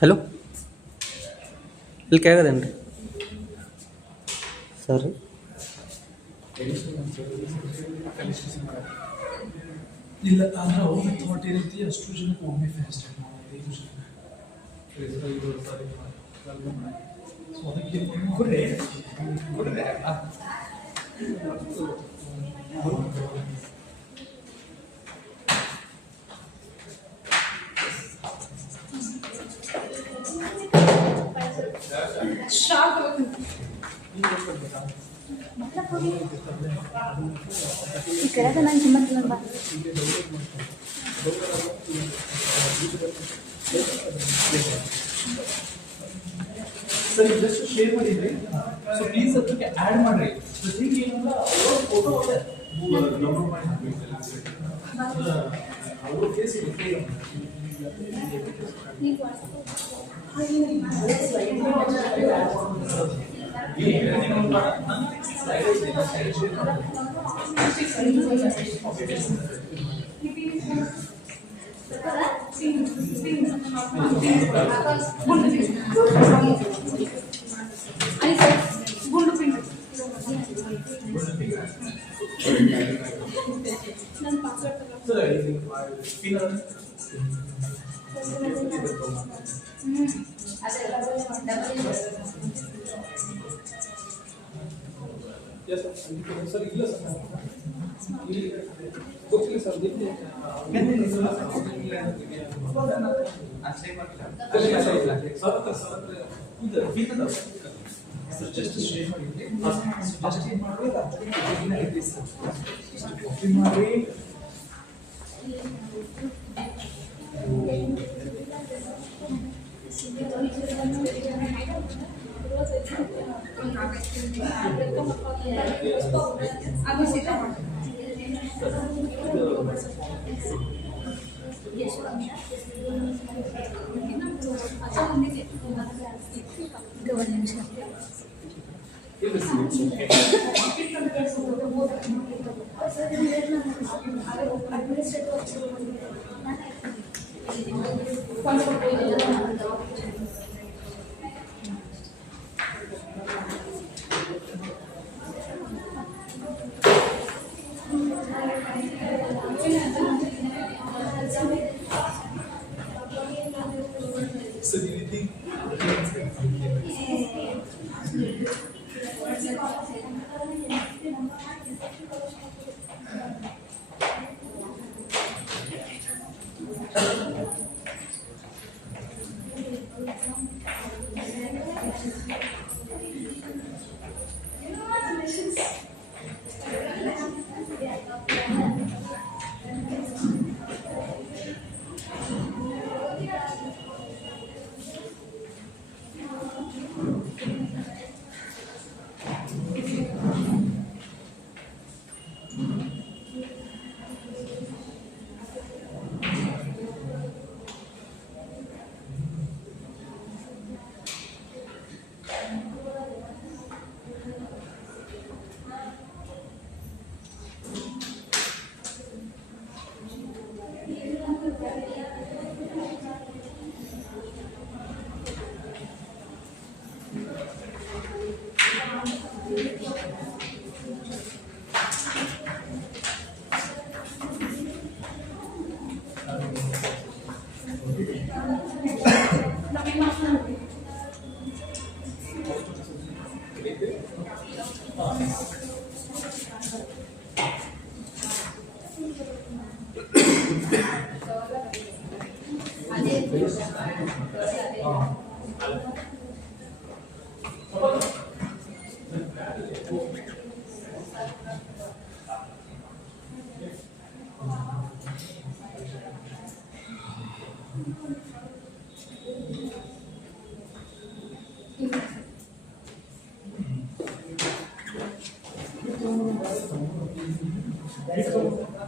Hello, ಇಲ್ಲಿ ಕೇಳದೇನು ರೀ sir? ಇಲ್ಲ ಅಂದ್ರೆ ಅವ್ರ ಥಾಟ್ ಏನೈತಿ ಅಷ್ಟು ಜನಕ್ಕೆ ಒಮ್ಮೆ ಫಾಸ್ಟ್ ಅದಕ್ಕೆ ఇక్కడ ನಾನು ಚಿಮ್ಮತ್ತಲ್ಲ ಸರ್ ಜಸ್ಟ್ ಶೇರ್ ಮಾಡಿದ್ರಿ. ಸೊ ಪ್ಲೀಸ್ ಅದಕ್ಕೆ ಆ್ಯಡ್ ಮಾಡ್ರಿ. ಥಿಂಗ್ ಏನಂದ್ರೆ ಅವ್ರ ಫೋಟೋ ಅದೇ ನಂಬರ್ ಅವ್ರ ಫೇಸ್ ಇದೆ. ಸರ್ ಇಲ್ಲ ಸರ್ ಗೊತ್ತಿಲ್ಲ ಸರ್ ಜಸ್ಟ್ ಶೇರ್ ಮಾಡಿದ್ರಿ. ಜಸ್ಟ್ ಏನು ಮಾಡಿ ಕಾಪಿ ಮಾಡಿ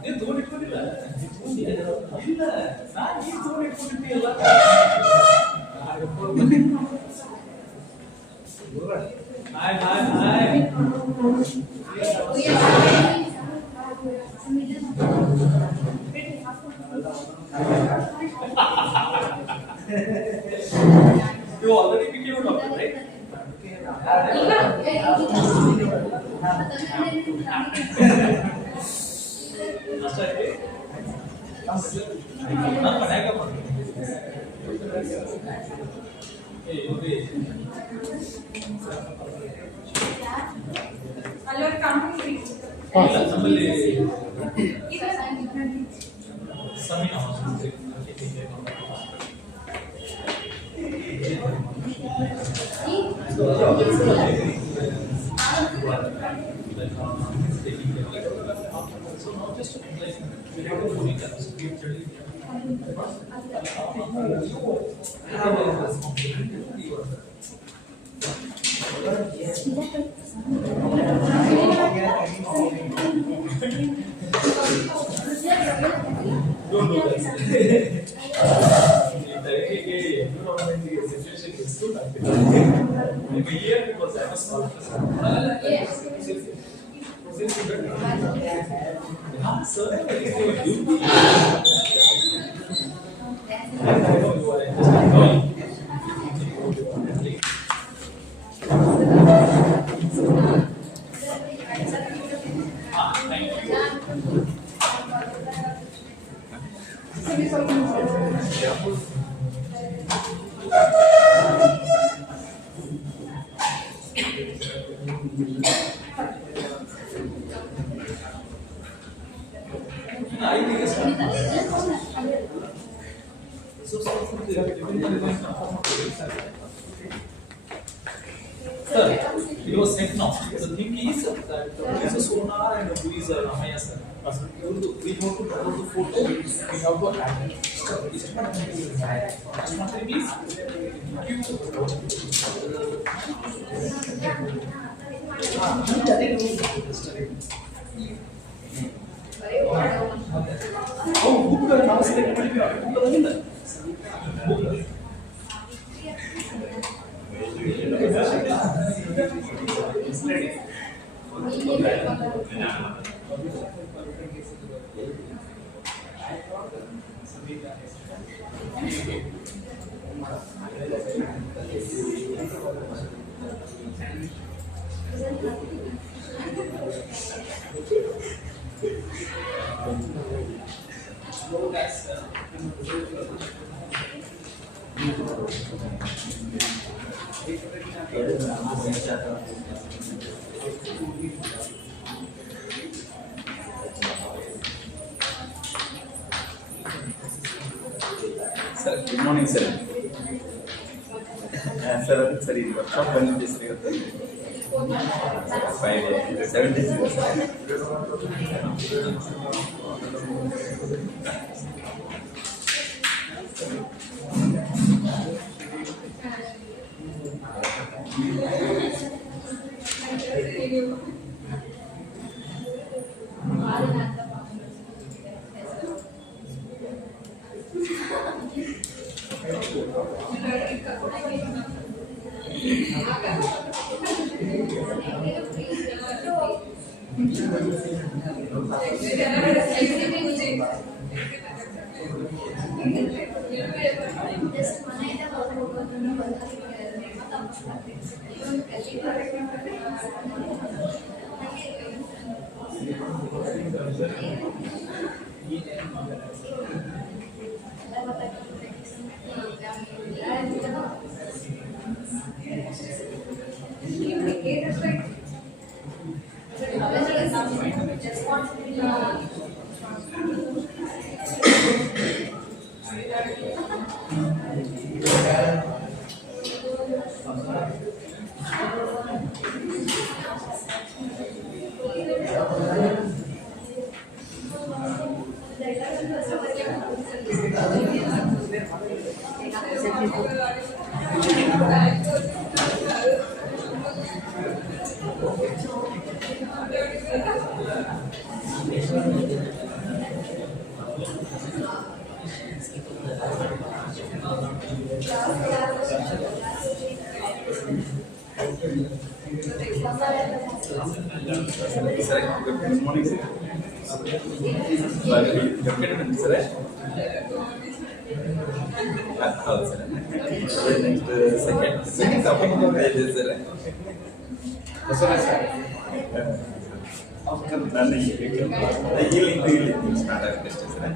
ನೀನು ತಗೊಂಡಿಟ್ಕೊಂಡಿಲ್ಲ ಇಲ್ಲ ನಾನು ನೀನು ತಗೊಂಡಿಟ್ಕೊಂಡಿದ್ದೀಯಲ್ಲ hi hi hi You already became a doctor, right? Don't do that. Like a year because I was smart. Sir, Sir, it was sent now. The thing is that there is a sonar and who is Ramaya sir. We have to download the photo. We have to add it. Oh, book now select book. Sir, good morning, sir. Sir, sorry, workshop ಬಂದಿದ್ದೆ sir ಇವತ್ತು 5 days, 7 days ಇದೆ sir. Good morning, sir. Sir. ಹೌದು sir. Next second topic ಇದೆ sir. ನಾನು ಇಲ್ಲಿ start ಆಗುತ್ತೆ ಅಷ್ಟೇ sir.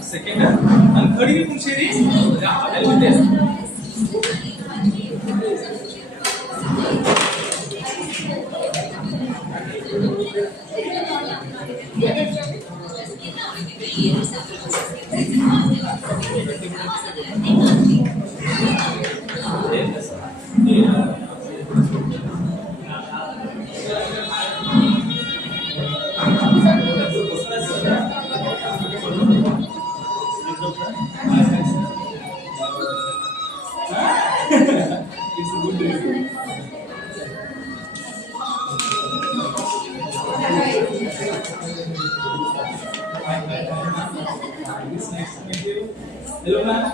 Second, and third is Puncheri. Yeah, I will be there. It's a good day. Hello, ma'am.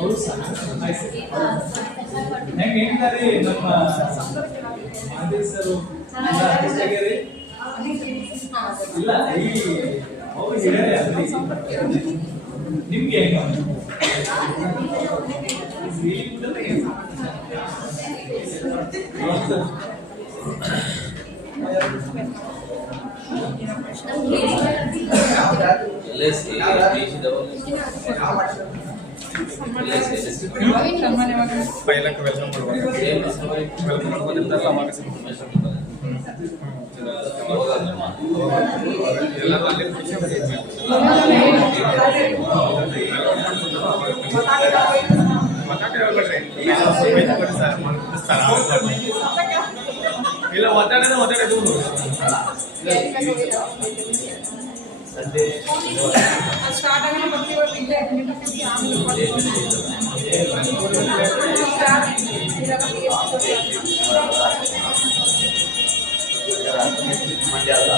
Oh, sir. Nice. Nange endare namma Mahadev sir ಎಷ್ಟಾಗ್ಯಾರಿ ಇಲ್ಲ ಈ ಅವ್ರು ಹೇಳ್ಯಾರೆ ಅಲ್ಲಿ ನಿಮ್ಗೆ ಹೆಂಗ पहिल्यांदा वेलकम ಇಲ್ಲ ಸಂಡೇ ಸ್ಟಾರ್ಟ್ ಆಗಲ್ಲ ಬರ್ತೀವಿ ಇಲ್ಲೇ ಮಂಡ್ಯ ಅಲ್ಲ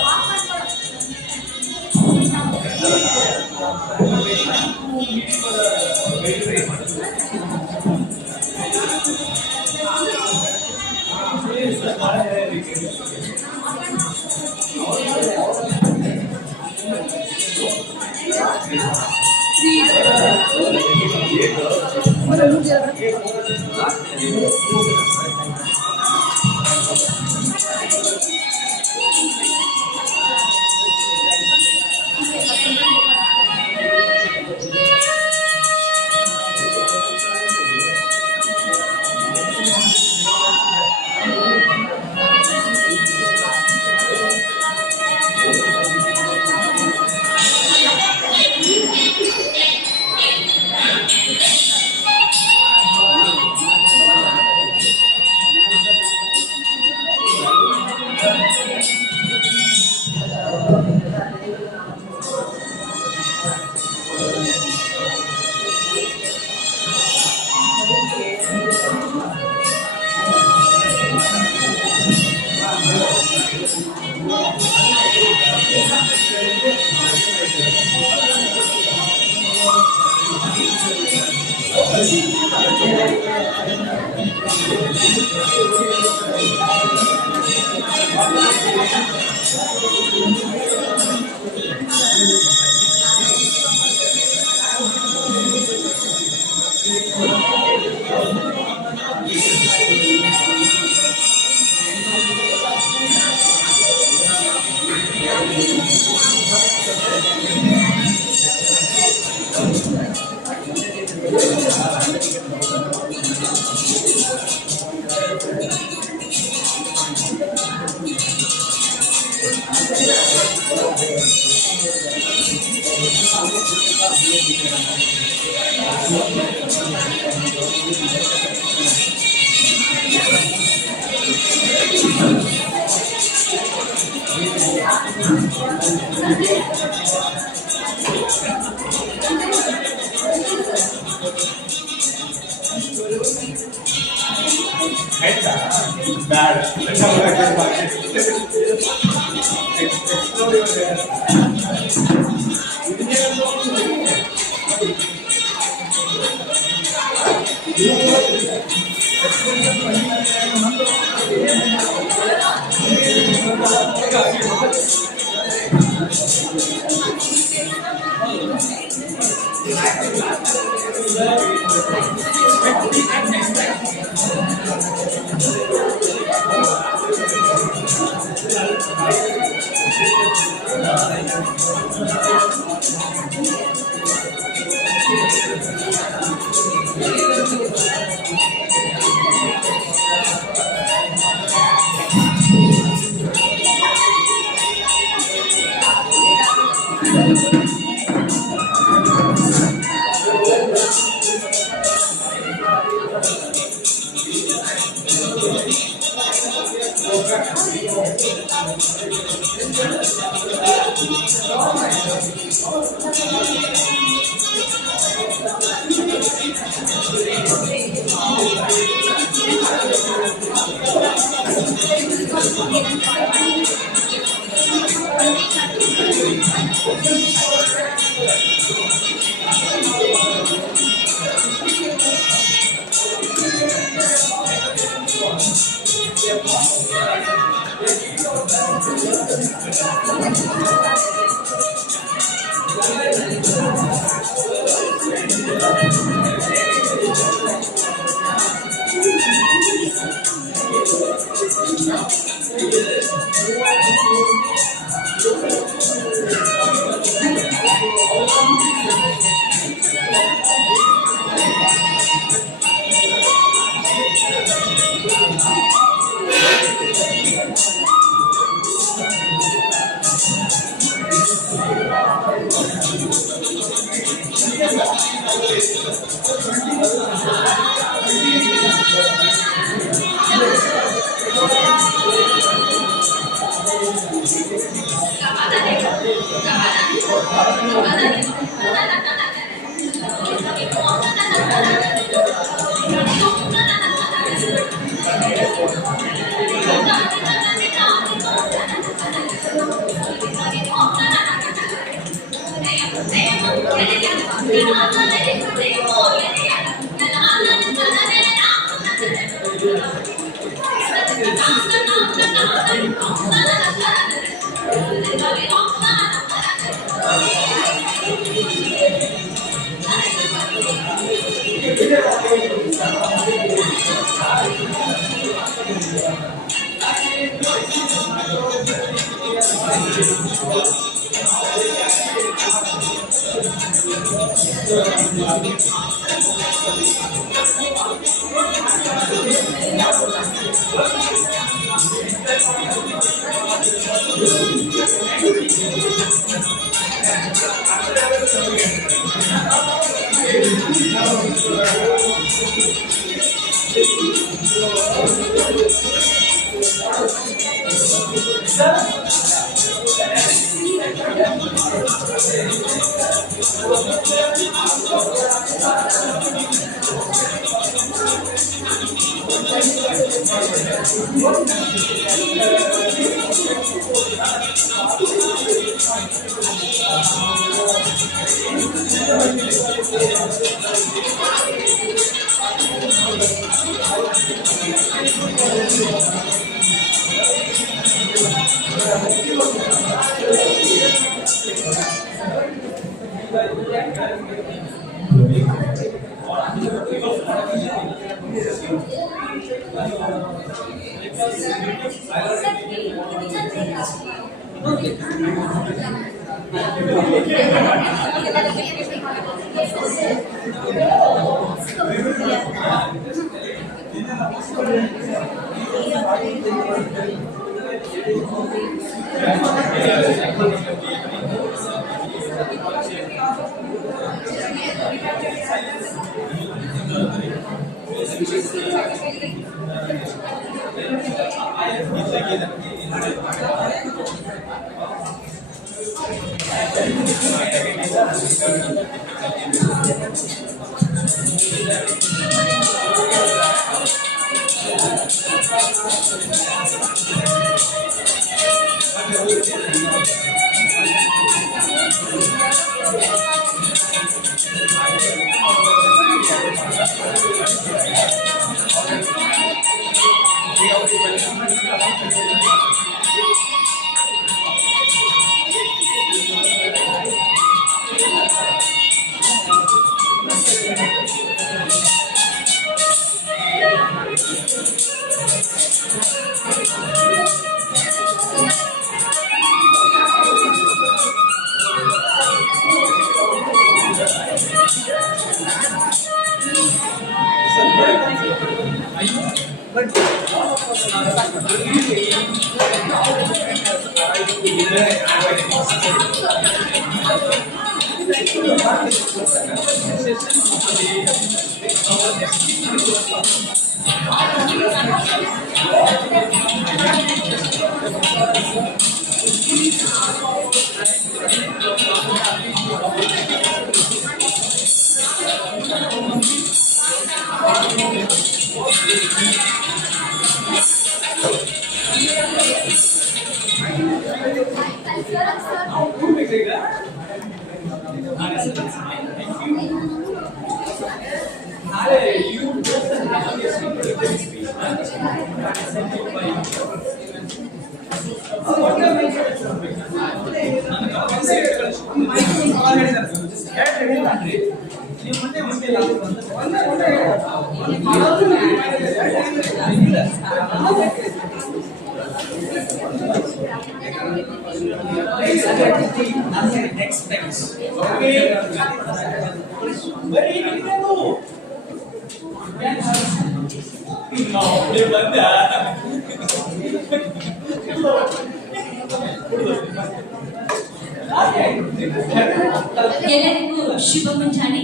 ಎಲ್ಲರಿಗೂ ಶುಭ ಮುಂಜಾನೆ.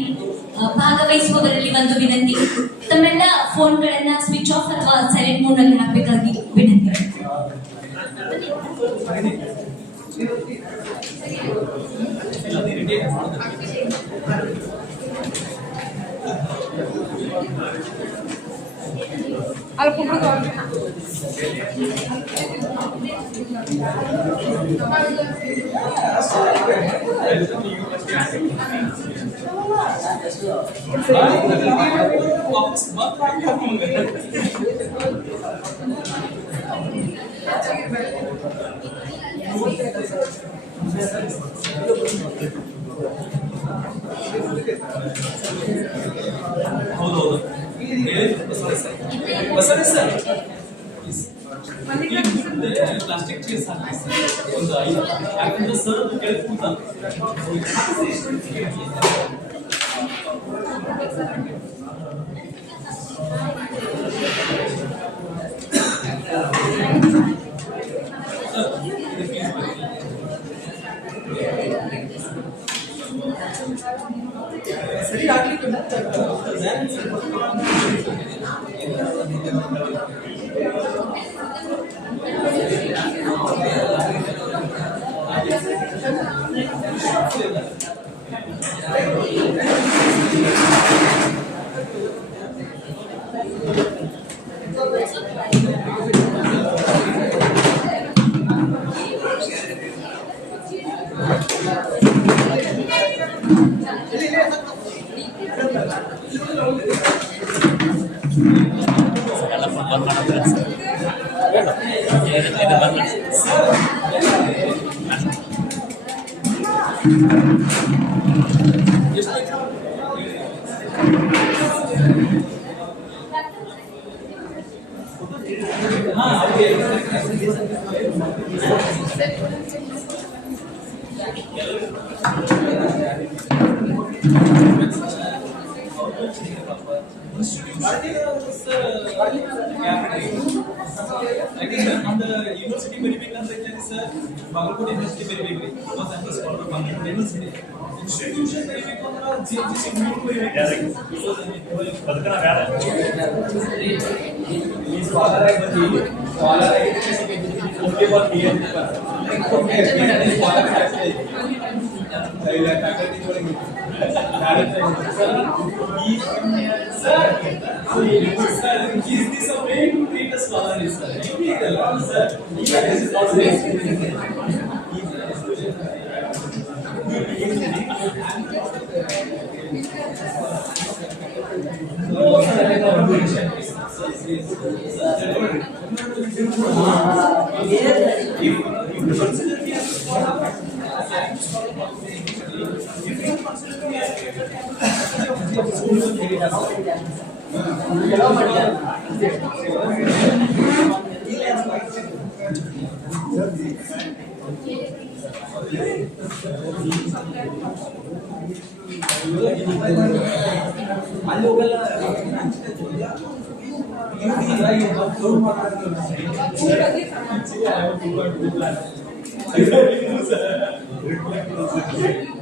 ಭಾಗವಹಿಸುವವರಲ್ಲಿ ಒಂದು ವಿನಂತಿ, ತಮ್ಮೆಲ್ಲ ಫೋನ್ಗಳನ್ನ ಸ್ವಿಚ್ ಆಫ್ ಅಥವಾ ಸೈಲೆಂಟ್ ಮೋಡ್ ನಲ್ಲಿ ಹಾಕಬೇಕಾಗಿ ವಿನಂತಿ. ಅದು irritate ಮಾಡೋದು. ಅಲ್ಲಿ ಕುಂಡ್ರು ವಾಪಸ್ ಬಂದು ಹೌದೌದು ಬಸವೇ ಸರ್ ಪ್ಲಾಸ್ಟಿಕ್ ಚೇರ್ಸ್ ಹಾಕಿ ಸರ್ ಒಂದು 5 ಯಾಕಂದ್ರೆ ಸರ್ ಕೆಳಗೆ ಕೂತ ಸರಿ ಆಗ್ಲಿಕ್ಕೆ ಒಂದು ಯೂನಿವರ್ಸಿಟಿ ಬರೀಬೇಕಂತ ಸರ್ ಬಾಗಲಕೋಟೆ ಯೂನಿವರ್ಸಿಟಿ ಬರೀಬೇಕ್ರಿ ಬಾಗಲಕೋಟೆ ಯೂನಿವರ್ಸಿಟಿ ಇನ್ಸ್ಟಿಟ್ಯೂಷನ್ ಬರೀಬೇಕು ಅಂದ್ರೆ GMC Is this a way to treat a scholar, sir? Sir, this is not no, sir, I don't do if you consider me as a scholar, if you consider me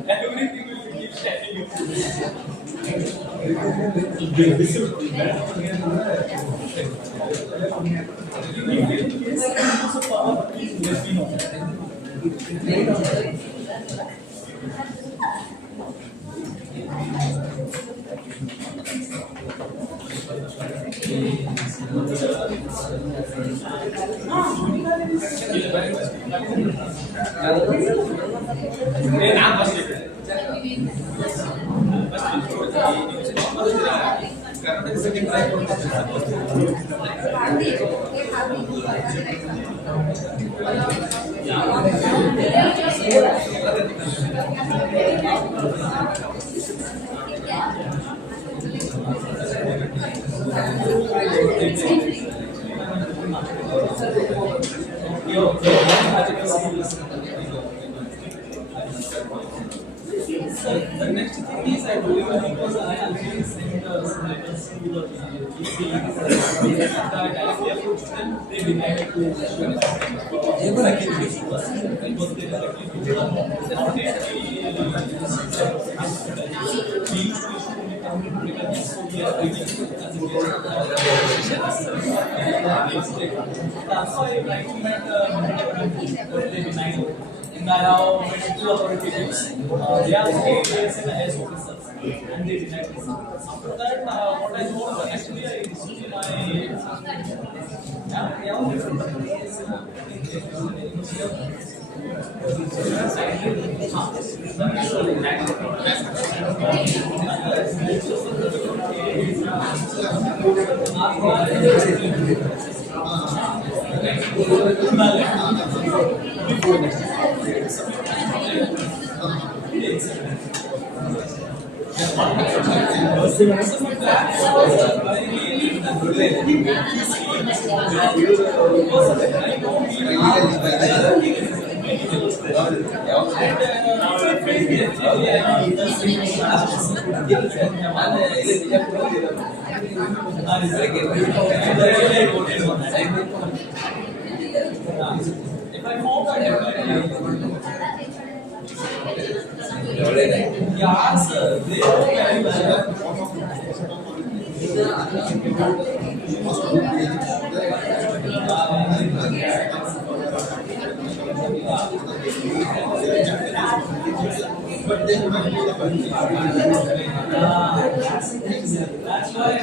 everything will keep standing you. The next thing is I do because I actually send some letters to the EC that directly approach them. They denied to second case was because they directly to the we used to issue only permanent so we are waiting that's why I write that they denied. I have met two authorities. They are AS and IS officers, and they denied this. After that, what I told, actually, I received my. If I hope I yes, sir. They know very well. That's why I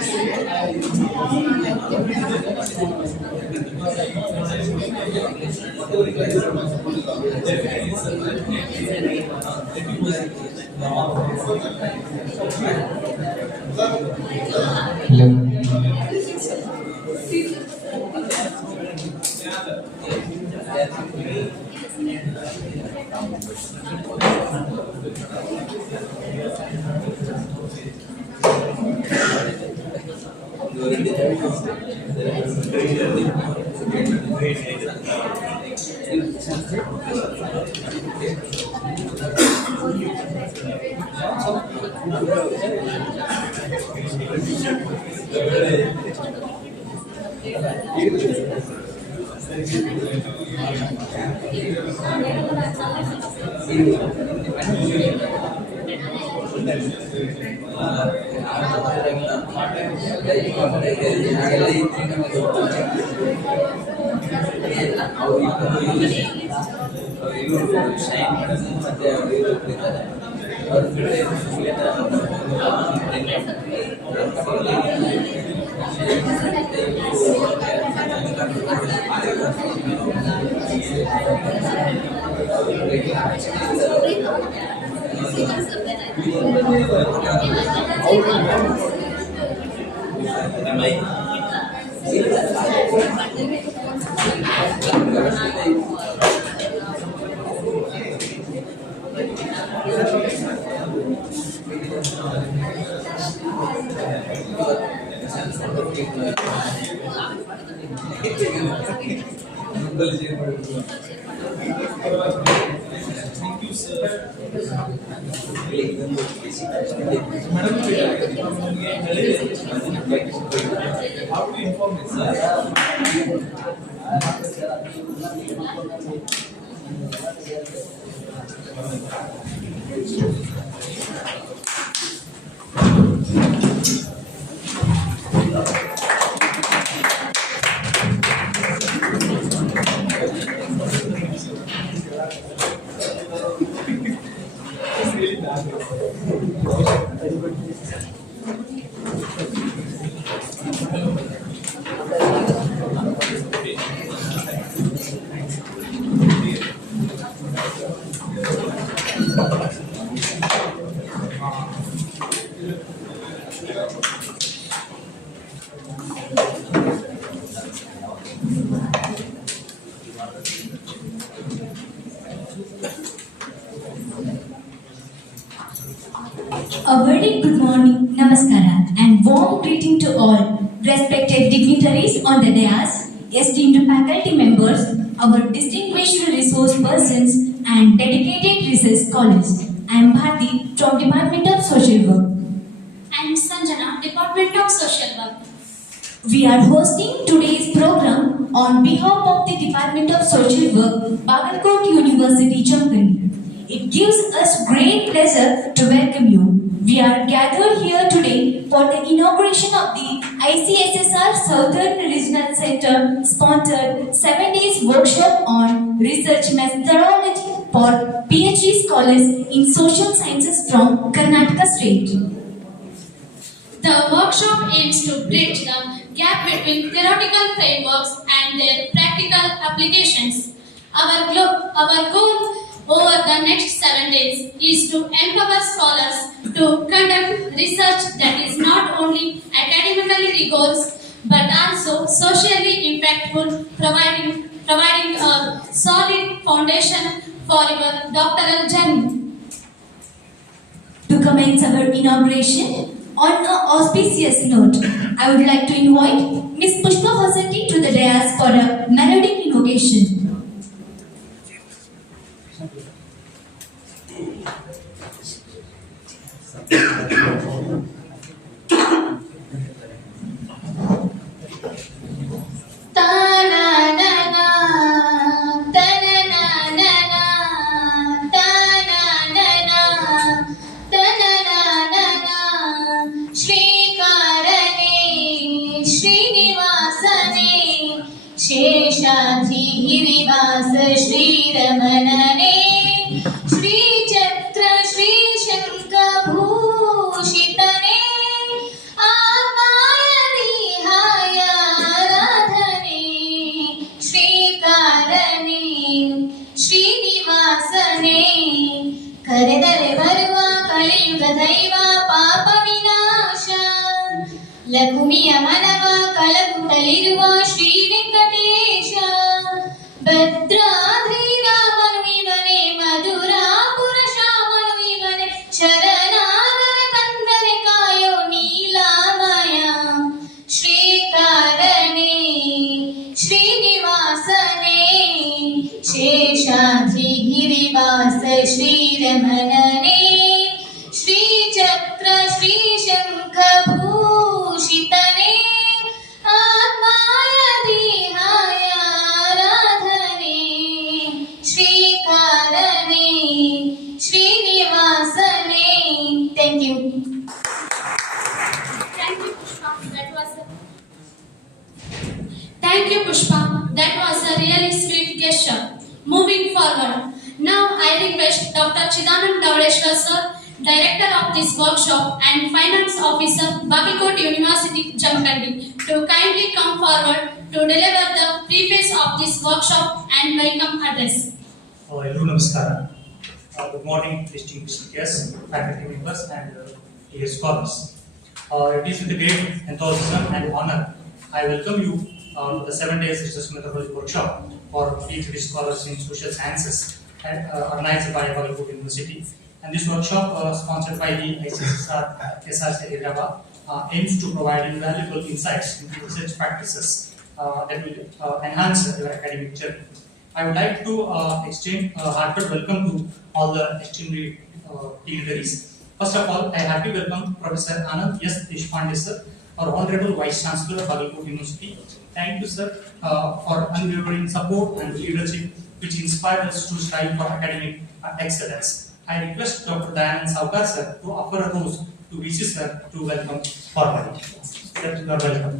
thank you, sir. How to inform it, sir? A very good morning, namaskara, and warm greeting to all respected dignitaries on the dais, esteemed faculty members, our distinguished resource persons, and dedicated research scholars. I am Bharti from Department of Social Work. I am Sanjana, Department of Social Work. We are hosting today's program on behalf of the Department of Social Work, Bagalkot University, Jamkhandi. It gives us great pleasure to welcome you. We are gathered here today for the inauguration of the ICSSR Southern Regional Center sponsored 7 days workshop on research methodology. for PhD scholars in social sciences from Karnataka state. The workshop aims to bridge the gap between theoretical frameworks and their practical applications. Our goal over the next 7 days is to empower scholars to conduct research that is not only academically rigorous but also socially impactful, providing a solid foundation for your doctoral journey. To commence our inauguration, on an auspicious note, I would like to invite Ms. Pushpa Hossetti to the dais for a melodic invocation. Ta-na-na-na, ta-na-na-na-na, ta-na-na-na, ta-na-na-na-na. ಶ್ರೀಕಾರನೇ ಶ್ರೀನಿವಾಸನೇ ಶೇಷಾದ್ರಿಗಿರಿವಾಸ ಶ್ರೀರಮಣನೇ ಶ್ರೀಚಕ್ರ ಶ್ರೀಶಂಖಭೂಷಿತನೇ ಆಕಾಯ ದೇಹಾಯ ಆರಾಧನೆ ಶ್ರೀಕಾರನೇ ಶ್ರೀನಿವಾಸನೇ ಕರೆದರೆ ಬರುವ ಕಲಿಯುಗ ದೈವ ಪಾಪ ವಿನಾಶ ಲಘುಮಿಯ ಮನವ ಕಲಗುತ್ತಲಿರುವ ಶ್ರೀ ವೆಂಕಟೇಶ ಭದ್ರಾದ್ರಿ ರಾಮನು ಇವನೇ ಮಧುರಾಪುರ ಶ್ಯಾಮನು ಇವನೇ ಶರಣಾಗರೆ ಬಂದರೆ ಕಾಯೋ ನೀಲಾಮಯ ಶ್ರೀಕಾರನೇ ಶ್ರೀನಿವಾಸನೇ ಶೇಷಾದ್ರಿ ಗಿರಿವಾಸ ಶ್ರೀರಮಣನೇ ಶ್ರೀಚಕ್ರ ಶ್ರೀಶಂಖಭೂಷಿತನೇ ಆತ್ಮಾಯ ದೇಹಾಯ ಆರಾಧನೆ ಶ್ರೀಕಾರನೇ ಶ್ರೀನಿವಾಸನೇ. Thank you. Thank you, Pushpa. That was a really sweet gesture. Moving forward, now I request Dr. Chidanand Dhavaleshwar sir, Director of this workshop and Finance Officer, Bagalkot University, Jamkhandi, to kindly come forward to deliver the preface of this workshop and welcome address. Hello, Namaskar. Good morning, distinguished guests, faculty members, and dear scholars. It is with a great enthusiasm and honor I welcome you to the 7 days research methodology workshop for PhD scholars in social sciences organized by Bagalkot University. And this workshop, sponsored by the ICSR SRC Hyderabad, aims to provide invaluable insights into research practices that will enhance your academic journey. I would like to extend a heartfelt welcome to all the esteemed dignitaries. First of all, I happily welcome Professor Anand S. Deshpande sir, our Honorable Vice Chancellor of Bagalkot University. Thank you, sir, for unwavering support and leadership which inspired us to strive for academic excellence. I request Dr. Dayanand Saukar sir to offer a rose to VC sir to welcome formally. Sir, you are welcome.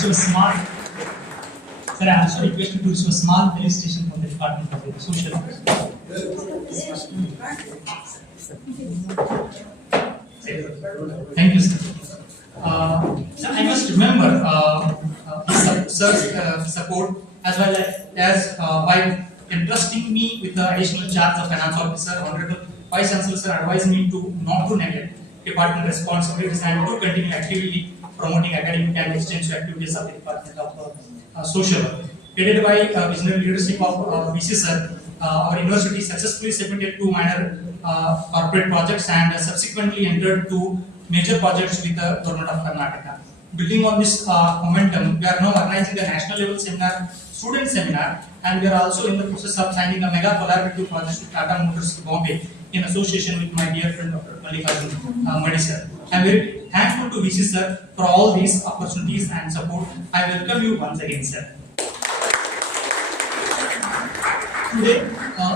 So smart. Sir, I also request you to issue a small illustration from the Department of Social Work. Thank you, sir. So I must remember sir's support as well as by entrusting me with the additional charge of finance officer. Honorable Vice Chancellor sir advised me to not to neglect department responsibilities and to continue actively promoting academic and extensive activities of the Department of Social Work. Aided by visionary leadership of VC sir, our university successfully submitted 2 minor corporate projects and subsequently entered 2 major projects with the government of Karnataka. Building on this momentum, we are now organizing the national level seminar, student seminar, and we are also in the process of signing a mega collaborative project with Tata Motors Bombay in association with my dear friend Dr. Mallikarjun Madi sir. I am very thankful to VC sir for all these opportunities and support. I welcome you once again, sir. Today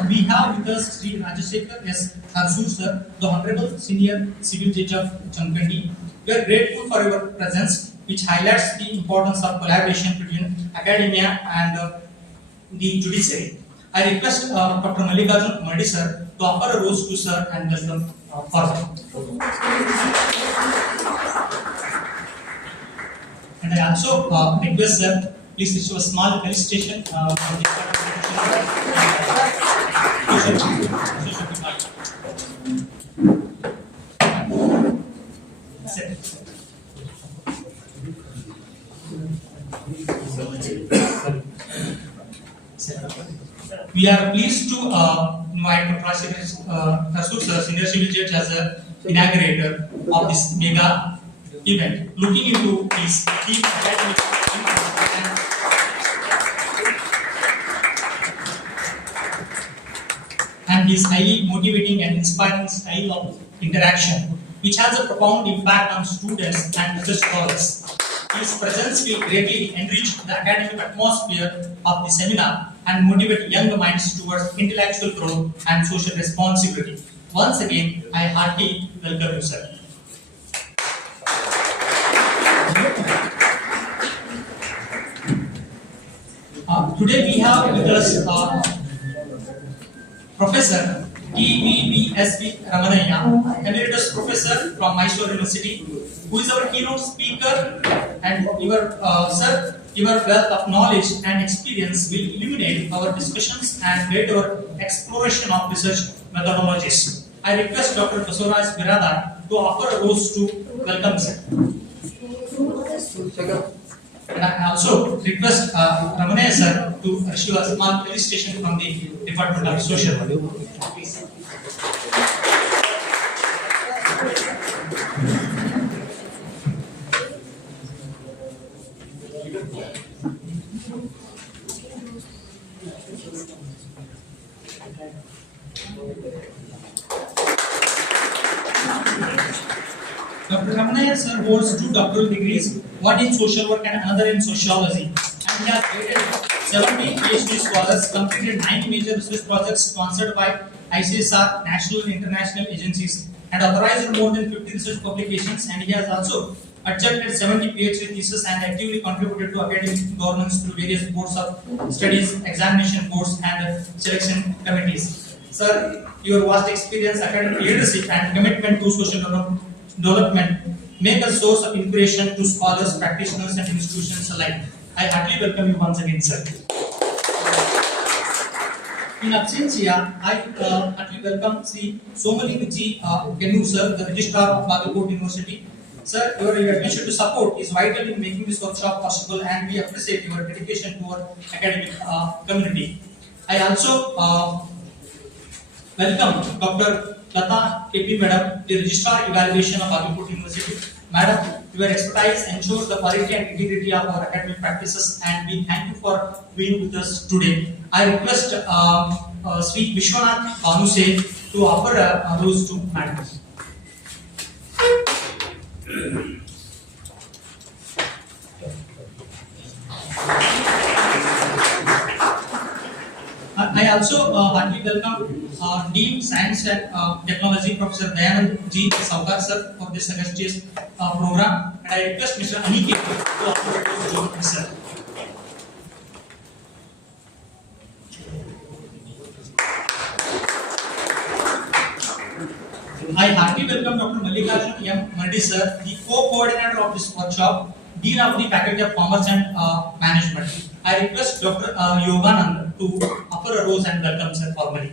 we have with us Sri Rajashekar S. Tharsur sir, the Honorable Senior Civil Judge of Chamkandi. We are grateful for your presence, which highlights the importance of collaboration between academia and the judiciary. I request Dr. Mallikarjun Madi sir to offer a rose to sir and welcome further. And I also request sir, please issue a small felicitation from the social department. We are pleased to invite Dr. Tharsur sir, Senior Civil Judge, as the inaugurator of this mega event, looking into his deep academic and his highly motivating and inspiring style of interaction, which has a profound impact on students and research scholars. His presence will greatly enrich the academic atmosphere of the seminar and motivate young minds towards intellectual growth and social responsibility. Once again, I heartily welcome you, sir. Today we have with us Professor T.V.V.S.V. Ramanaya, Emeritus Professor from Mysore University, who is our keynote speaker, and your wealth of knowledge and experience will illuminate our discussions and guide our exploration of research methodologies. I request Dr. Basuraj Biradar to offer a rose to welcome sir. And I also request Ramanaya sir to issue a small felicitation from the Department of Social Work. Please. Dr. Ramanaya sir holds 2 doctoral degrees, one in social work and another in sociology, and he has created 70 PhD scholars, completed 9 major research projects sponsored by ICSR, national and international agencies, and authorized more than 50 research publications, and he has also adjuncted 70 PhD theses and actively contributed to academic governance through various boards of studies, examination boards, and selection committees. Sir, your vast experience, academic leadership, and commitment to social development make a source of inspiration to scholars, practitioners, and institutions alike. I heartily welcome you once again, sir. In absentia, I heartily welcome Sri Somaling G. Kenu sir, the Registrar of Bagalkot University. Sir, your admission to support is vital in making this workshop possible, and we appreciate your dedication to our academic community. I also welcome Dr. Lata KP Madam, the Registrar Evaluation of Bagalkot University. Madam, your expertise ensures the quality and integrity of our academic practices, and we thank you for being with us today. I request Sri Vishwanath Bhanuse to offer a rose to Madam. I also heartily welcome Dean Science and Technology Professor Dayanand G. Saukar sir for this illustrious program, and I request Mr. Aniket to offer a rose to sir. I heartily welcome Dr. Mallikarjun M. Madi sir, the co-coordinator of this workshop, Dean of the Faculty of Commerce and Management. I request Dr. Yoganand to offer a rose and welcome sir formally.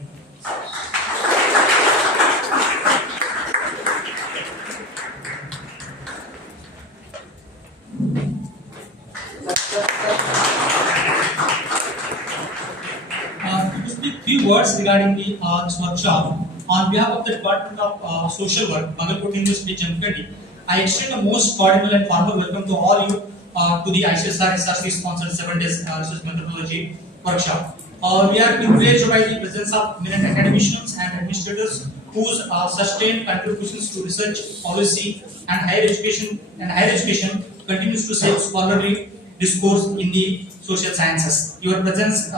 To speak few words regarding the this workshop, on behalf of the Department of Social Work, Bagalkot University, Jamkandi, I extend the most cordial and formal welcome to all you to the ICSR SRC sponsored 7 days research methodology workshop. We are privileged by the presence of eminent academicians and administrators whose sustained contributions to research, policy, and higher education continues to shape scholarly discourse in the social sciences. Your presence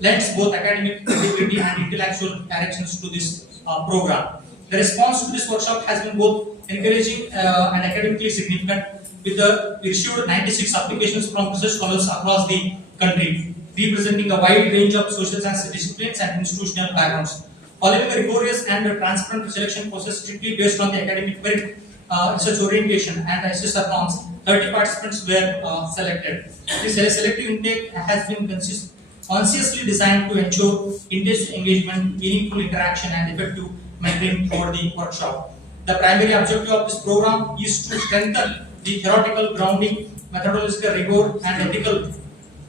lends both academic integrity and intellectual directions to this program. The response to this workshop has been both encouraging and academically significant, with the issued 96 applications from research scholars across the country, representing a wide range of social science disciplines and institutional backgrounds. Following a rigorous and transparent selection process strictly based on the academic merit, research orientation, and ISSR norms, 30 participants were selected. This selective intake has been consciously designed to ensure intense engagement, meaningful interaction, and effective mentoring throughout the workshop. The primary objective of this program is to strengthen the theoretical grounding, methodological rigor, and ethical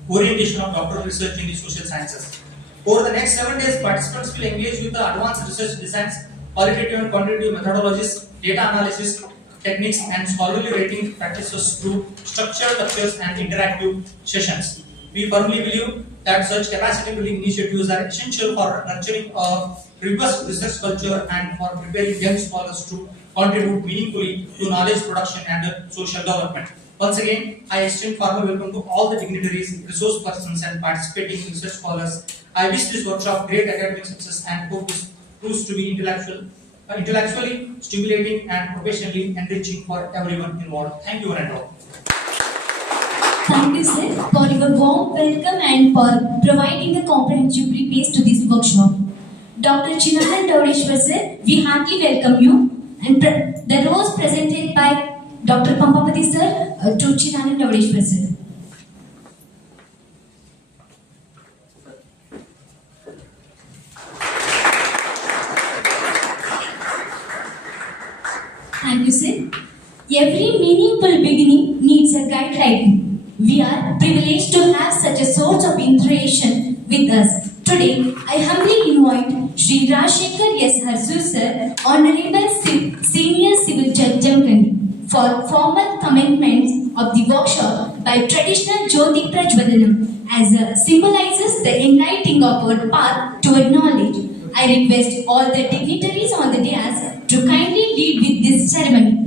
orientation of doctoral research in the social sciences. Over the next 7 days, participants will engage with the advanced research designs, qualitative and quantitative methodologies, data analysis techniques, and scholarly writing practices through structured lectures and interactive sessions. We firmly believe that such capacity-building initiatives are essential for nurturing a robust research culture and for preparing young scholars to contribute meaningfully to knowledge production and social development. Once again, I extend formal welcome to all the dignitaries, resource persons, and participating research scholars. I wish this workshop great academic success and hope this proves to be intellectually stimulating and professionally enriching for everyone involved. Thank you and all. Thank you, sir, for your warm welcome and for providing a comprehensive brief to this workshop. Dr. Chinanan Dodeshwar, sir, we heartily welcome you. And the rose presented by Dr. Pampapati, sir, to Chinanan Dodeshwar, sir. Thank you, sir. Every meaningful beginning needs a guide like you. We are privileged to have such a source of inspiration with us. Today, I humbly invite Shri Rajshekhar S. Harsur sir, Honorable Senior Civil Judge Jamkani, for formal commencement of the workshop by traditional Jyoti Prajwalanam, as symbolizes the enlightening upward path toward knowledge. I request all the dignitaries on the dais to kindly lead with this ceremony.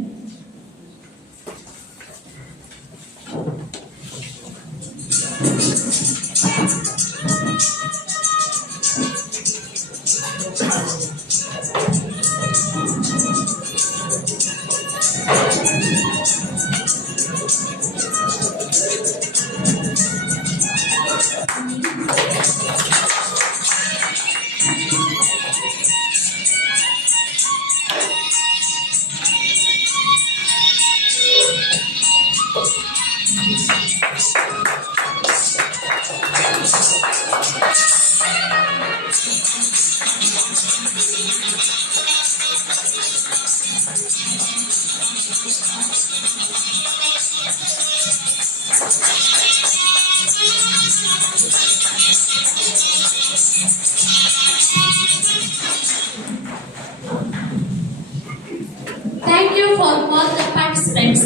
Thank you for all the participants.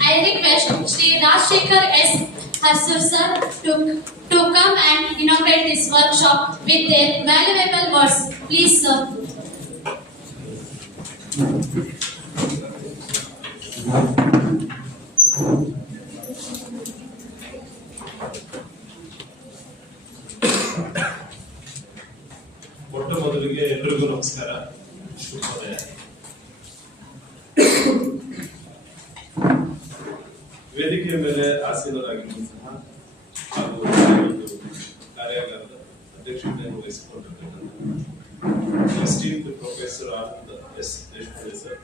I request Shri Rajshekhar S. Harsur sir to come and inaugurate this workshop with their valuable words. Please, sir. ಮೊದಲಿಗೆ ಎಲ್ಲರಿಗೂ ನಮಸ್ಕಾರ, ಶುಭೋದಯ. ವೇದಿಕೆಯ ಮೇಲೆ ಆಸೀನರಾಗಿರುವಂತಹ ಹಾಗೂ ಕಾರ್ಯಾಗಾರದ ಅಧ್ಯಕ್ಷತೆಯನ್ನು ವಹಿಸಿಕೊಂಡಿರ್ತಕ್ಕಂಥ esteemed professor Anand S Deshpande sir,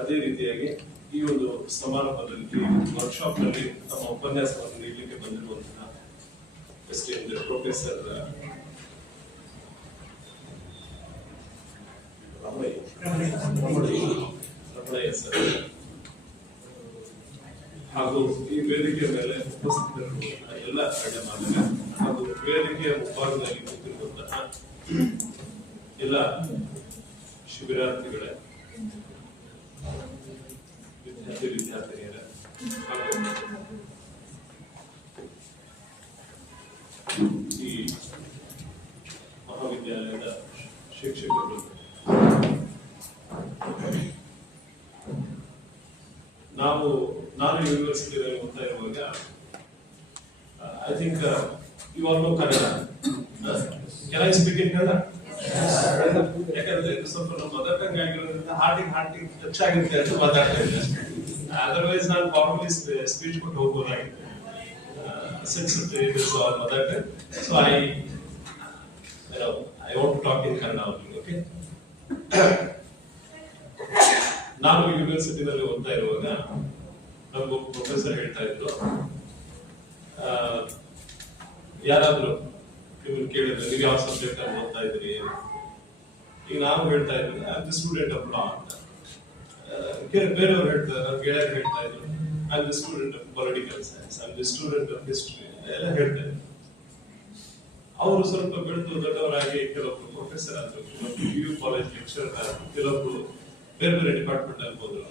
ಅದೇ ರೀತಿಯಾಗಿ ಈ ಒಂದು ಸಮಾರಂಭದಲ್ಲಿ ವರ್ಕ್ಶಾಪ್ ನಲ್ಲಿ ತಮ್ಮ ಉಪನ್ಯಾಸವನ್ನು ನೀಡಲಿಕ್ಕೆ ಬಂದಿರುವಂತಹ ಎಸ್ಟೀಮ್ಡ್ ಪ್ರೊಫೆಸರ್ ರಮಣಯ್ಯ ಸರ್ ಹಾಗೂ ಈ ವೇದಿಕೆಯ ಮೇಲೆ ಉಪಸ್ಥಿತರಿರುವಂತಹ ಎಲ್ಲ ಗಣ್ಯಮಾನ್ಯರೇ ಹಾಗೂ ವೇದಿಕೆಯ ಮುಂಭಾಗದಲ್ಲಿ ಕೂತಿರುವಂತಹ ಎಲ್ಲ ಶಿಬಿರಾರ್ಥಿಗಳೇ, ವಿದ್ಯಾರ್ಥಿನಿಯರೇ ಹಾಗೂ ಈ ಮಹಾವಿದ್ಯಾಲಯದ ಶಿಕ್ಷಕರು, ನಾವು ನಾನು ಯೂನಿವರ್ಸಿಟಿಯಲ್ಲಿ ಓದ್ತಾ ಇರುವಾಗ I think you all know Kannada. Can I speak in Kannada? ಯಾಕಂದ್ರೆ ಇದು ಸ್ವಲ್ಪ ನಮ್ಮ ಮದರ್ ಟಂಗ್ ಆಗಿರೋದ್ರಿಂದ ಹಾರ್ಟಿಗೆ ಟಚ್ ಆಗಿರುತ್ತೆ ಅಂತ ಮಾತಾಡ್ತಾ ಇದ್ದೆ. ಅದರ್ವೈಸ್ ನಾನು ಫಾರ್ಮಲಿ ಸ್ಪೀಚ್ ಕೊಟ್ಟು ಹೋಗ್ಬೋದಾಗಿತ್ತು. Since it is our mother tongue, so I want to talk in Kannada only, okay? ನಾನು ಯೂನಿವರ್ಸಿಟಿನಲ್ಲಿ ಓದ್ತಾ ಇರುವಾಗ ನಮ್ಗೆ ಪ್ರೊಫೆಸರ್ ಹೇಳ್ತಾ ಇದ್ರು, ಯಾರಾದ್ರೂ ಇವ್ರು ಕೇಳಿದ್ರೆ ನೀವು ಯಾವ ಸಬ್ಜೆಕ್ಟ್ ಅಲ್ಲಿ ಓದ್ತಾ ಇದ್ರಿ? ಈಗ ನಾವು ಹೇಳ್ತಾ ಇದ್ವಿ I am the student of law ಅಂತ. ಬೇರೆಯವ್ರು ಹೇಳ್ತಾರೆ, ನಮ್ಮ ಗೆಳೆಯರು ಹೇಳ್ತಾ ಇದ್ರು I am the student of political science, I am the student of history ಎಲ್ಲ ಹೇಳ್ತಾ ಇದ್ರು. ಅವರು ಸ್ವಲ್ಪ ಬೆಳೆದು ದೊಡ್ಡವರಾಗಿ ಕೆಲವೊಬ್ರು ಪ್ರೊಫೆಸರ್ ಆದ್ರು, PU ಕಾಲೇಜ್ ಲೆಕ್ಚರರ್ ಆದ್ರು, ಕೆಲವೊಬ್ರು ಬೇರೆ ಬೇರೆ ಡಿಪಾರ್ಟ್ಮೆಂಟ್ ಅಲ್ಲಿ ಹೋದ್ರು.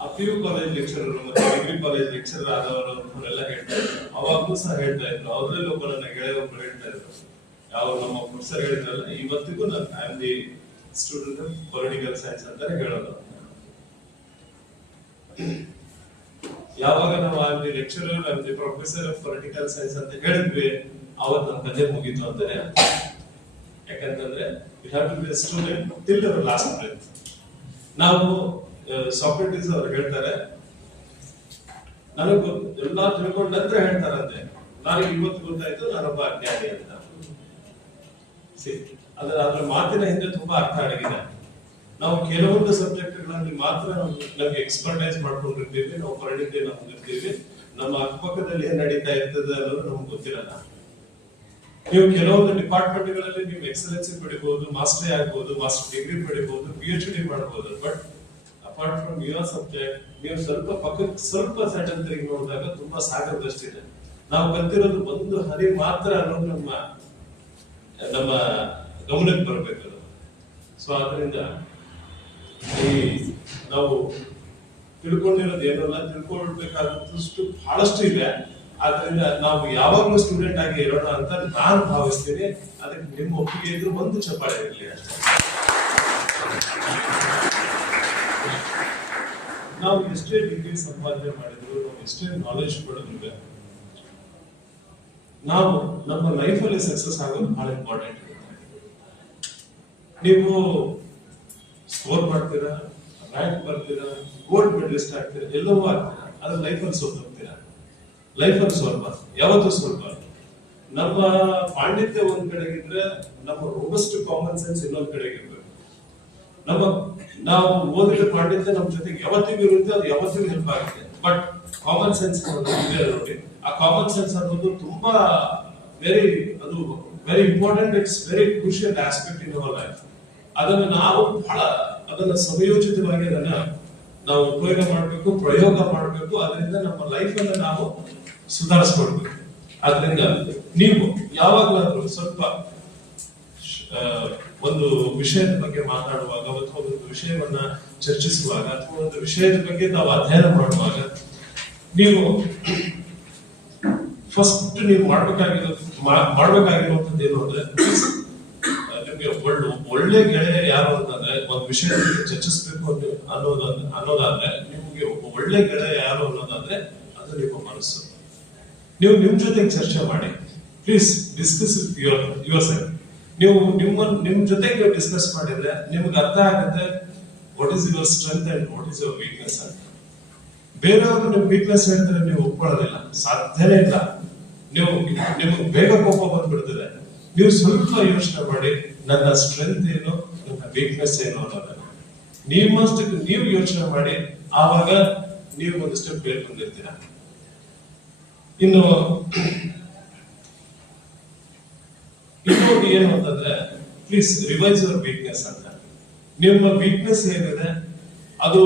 ಆ PU ಕಾಲೇಜ್ ಲೆಕ್ಚರರ್ ಮತ್ತೆ ಡಿಗ್ರಿ ಕಾಲೇಜ್ ಲೆಕ್ಚರರ್ ಆದವರೆಲ್ಲ ಹೇಳ್ತಾ ಇದ್ರು. ಅವಾಗ್ಲೂ ಸಹ ಹೇಳ್ತಾ ಇದ್ರು. ಅವ್ರಲ್ಲಿ ಒಬ್ಬ ನನ್ನ ಗೆಳೆಯ ಒಬ್ರು ಹೇಳ್ತಾ ಇದ್ರು, ಯಾವ ನಮ್ಮ ಪ್ರೊಫೆಸರ್ ಹೇಳಿದ್ರಲ್ಲ, ಇವತ್ತಿಗೂ ನಾನು I am the student of political science ಅಂತಾನೆ ಹೇಳೋದು. ಯಾವಾಗ ನಾವು I am the lecturer, I am the professor of political science ಅಂತ ಹೇಳಿದ್ವಿ, ಅವತ್ತು ನಮ್ಮ ಕಥೆ ಮುಗೀತು ಅಂತಾನೆ. ಯಾಕಂತಂದ್ರೆ you have to be a student till your last breath. ನಾವು ಸಾಕ್ರೆಟಿಸ್ ಅವರು ಹೇಳ್ತಾರೆ, ನನಗೆ ಎಲ್ಲ ತಿಳ್ಕೊಂಡ ನಂತರ ಹೇಳ್ತಾರಂತೆ, ನನಗೆ ಇವತ್ತು ಗೊತ್ತಾಯ್ತು ನಾನೊಬ್ಬ ಅಜ್ಞಾನಿ ಅಂತ. ಅದ್ರ ಮಾತಿನ ಹಿಂದೆ ತುಂಬಾ ಅರ್ಥ ಅಡಗಿದೆ. ನಾವು ಕೆಲವೊಂದು ಸಬ್ಜೆಕ್ಟ್ಗಳಲ್ಲಿ ಮಾತ್ರ ನಮ್ಗೆ ಎಕ್ಸ್ಪರ್ಟೈಸ್ ಮಾಡ್ಕೊಂಡಿರ್ತೀವಿ, ನಾವು ಪರಿಣಿತಿಯನ್ನು ಹೊಂದಿರ್ತೀವಿ. ನಮ್ಮ ಅಕ್ಕಪಕ್ಕದಲ್ಲಿ ಏನ್ ನಡೀತಾ ಇರ್ತದೆ ಅನ್ನೋದು ನಮ್ಗೆ ಗೊತ್ತಿರಲ್ಲ. ನೀವು ಕೆಲವೊಂದು ಡಿಪಾರ್ಟ್ಮೆಂಟ್ಗಳಲ್ಲಿ ನೀವು ಎಕ್ಸಲೆನ್ಸಿ ಪಡಿಬಹುದು, ಮಾಸ್ಟರಿ ಆಗಬಹುದು, ಮಾಸ್ಟರ್ ಡಿಗ್ರಿ ಪಡಿಬಹುದು, PhD ಮಾಡಬಹುದು. But apart from your subject ನೀವು ಸ್ವಲ್ಪ ಸೆಟಲ್ ತಿರುಗಿ ನೋಡಿದಾಗ ತುಂಬಾ ಸಾಗರದಷ್ಟಿದೆ. ನಾವು ಕಲ್ತಿರೋದು ಒಂದು ಹರಿ ಮಾತ್ರ ಅನ್ನೋದು ನಮ್ಮ ಗಮನಕ್ಕೆ ಬರಬೇಕು. ಸೊ ಆದ್ರಿಂದ ನಾವು ತಿಳ್ಕೊಂಡಿರೋದು ಏನಲ್ಲ, ತಿಳ್ಕೊಳ್ಬೇಕಾದಷ್ಟು ಬಹಳಷ್ಟು ಇದೆ. ಆದ್ರಿಂದ ನಾವು ಯಾವಾಗ್ಲೂ ಸ್ಟೂಡೆಂಟ್ ಆಗಿ ಇರೋಣ ಅಂತ ನಾನು ಭಾವಿಸ್ತೀನಿ. ಅದಕ್ಕೆ ನಿಮ್ಮ ಒಪ್ಪಿಗೆ ಇದ್ರು ಒಂದು ಚಪ್ಪಾಳೆ ಇರಲಿ ಅಷ್ಟೇ. ನಾವು ಎಷ್ಟೇ ಡಿಗ್ರಿ ಸಂಪಾದನೆ ಮಾಡಿದ್ರು, ನಾವು ಎಷ್ಟೇ ನಾಲೆಜ್ ಪಡೆದ್ರು, ನಾವು ನಮ್ಮ ಲೈಫ್ ಅಲ್ಲಿ ಸಕ್ಸಸ್ ಆಗೋದು ಬಹಳ ಇಂಪಾರ್ಟೆಂಟ್. ನೀವು ಸ್ಕೋರ್ ಮಾಡ್ತೀರಾ, ರ್ಯಾಂಕ್ ಬರ್ತೀರಾ, ಗೋಲ್ಡ್ ಮೆಡಲಿಸ್ಟ್ ಆಗ್ತೀರಾ, ಎಲ್ಲವೂ ಆಗ್ತೀರಾ, ಅದ್ರ ಲೈಫಲ್ಲಿ ಸೋಲ್ತೀರಾ. ಲೈಫಲ್ಲಿ ಸೋಲ್ಬಾರ್ದು, ಯಾವತ್ತೂ ಸೋಲ್ಬಾರ್ದು. ನಮ್ಮ ಪಾಂಡಿತ್ಯ ಒಂದ್ ಕಡೆಗಿದ್ರೆ ನಮ್ಮ ರೋಬಸ್ಟ್ ಕಾಮನ್ ಸೆನ್ಸ್ ಇನ್ನೊಂದ್ ಕಡೆಗಿರ್ಬೇಕು. ನಾವು ಓದಿದ ಪಾಂಡಿತ್ಯ ನಮ್ಮ ಜೊತೆಗೆ ಯಾವತ್ತಿಗೂ ಇರುತ್ತೆ, ಅದು ಯಾವತ್ತಿಗೂ ಹೆಲ್ಪ್ ಆಗುತ್ತೆ. ಬಟ್ ಕಾಮನ್ ಸೆನ್ಸ್ ನೋಡಿ, ಆ ಕಾಮನ್ ಸೆನ್ಸ್ ಅನ್ನೋದು ತುಂಬಾ very important. It's very crucial aspect in our life. ಅದನ್ನ ಸಮಯೋಚಿತವಾಗಿ ನಾವು ಉಪಯೋಗ ಮಾಡಬೇಕು, ಪ್ರಯೋಗ ಮಾಡಬೇಕು. ಅದರಿಂದ ನಮ್ಮ ಲೈಫ್ ಅನ್ನ ನಾವು ಸುಧಾರಿಸ್ಕೊಳ್ಬೇಕು. ಆದ್ರಿಂದ ನೀವು ಯಾವಾಗಲಾದ್ರೂ ಸ್ವಲ್ಪ ಒಂದು ವಿಷಯದ ಬಗ್ಗೆ ಮಾತಾಡುವಾಗ ಅಥವಾ ಒಂದು ವಿಷಯವನ್ನ ಚರ್ಚಿಸುವಾಗ ಅಥವಾ ಒಂದು ವಿಷಯದ ಬಗ್ಗೆ ನಾವು ಅಧ್ಯಯನ ಮಾಡುವಾಗ ನೀವು ಫಸ್ಟ್ ನೀವು ಮಾಡ್ಬೇಕಾಗಿರುವಂತದ್ದು ಏನು ಅಂದ್ರೆ, ನಿಮ್ಗೆ ಒಳ್ಳೆ ಗೆಳೆಯ ಯಾರು ಅಂತಂದ್ರೆ, ಒಂದು ವಿಷಯದ ಬಗ್ಗೆ ಚರ್ಚಿಸಬೇಕು ಅನ್ನೋದಾದ್ರೆ ನಿಮ್ಗೆ ಒಳ್ಳೆ ಗೆಳೆಯ ಯಾರು ಅನ್ನೋದಾದ್ರೆ ಅದು ನಿಮ್ಮ ಮನಸ್ಸು. ನೀವು ನಿಮ್ ಜೊತೆಗೆ ಚರ್ಚೆ ಮಾಡಿ. Please discuss with your self. ನೀವು ನಿಮ್ ಜೊತೆಗೆ ನೀವು ಡಿಸ್ಕಸ್ ಮಾಡಿದ್ರೆ ನಿಮ್ಗೆ ಅರ್ಥ ಆಗುತ್ತೆ what is your strength and what is your weakness ಅಂತ. ಬೇರೆಯವರು ನಿಮ್ ವೀಕ್ನೆಸ್ ಹೇಳಿದ್ರೆ ನೀವು ಒಪ್ಕೊಳ್ಳೋದಿಲ್ಲ, ಸಾಧ್ಯನೇ ಇಲ್ಲ. ನಿಮ್ಗೆ ಬೇಗ ಕೋಪ ಬಂದ್ಬಿಡ್ತದೆ. ನೀವು ಸ್ವಲ್ಪ ಯೋಚನೆ ಮಾಡಿ, ನನ್ನ ಸ್ಟ್ರೆಂತ್ ಏನು, ನನ್ನ ವೀಕ್ನೆಸ್ ಏನು ಅನ್ನೋದನ್ನ ನೀವು ಯೋಚನೆ ಮಾಡಿ. ಆವಾಗ ನೀವು ಒಂದು ಸ್ಟೆಪ್ ಬೇರೆ ಬಂದಿರ್ತೀರ. ಇನ್ನೊಂದು ಏನು ಅಂತಂದ್ರೆ, ಪ್ಲೀಸ್ ರಿವೈಸ್ ಯುವರ್ ವೀಕ್ನೆಸ್ ಅಂತ. ನಿಮ್ಮ ವೀಕ್ನೆಸ್ ಏನಿದೆ ಅದು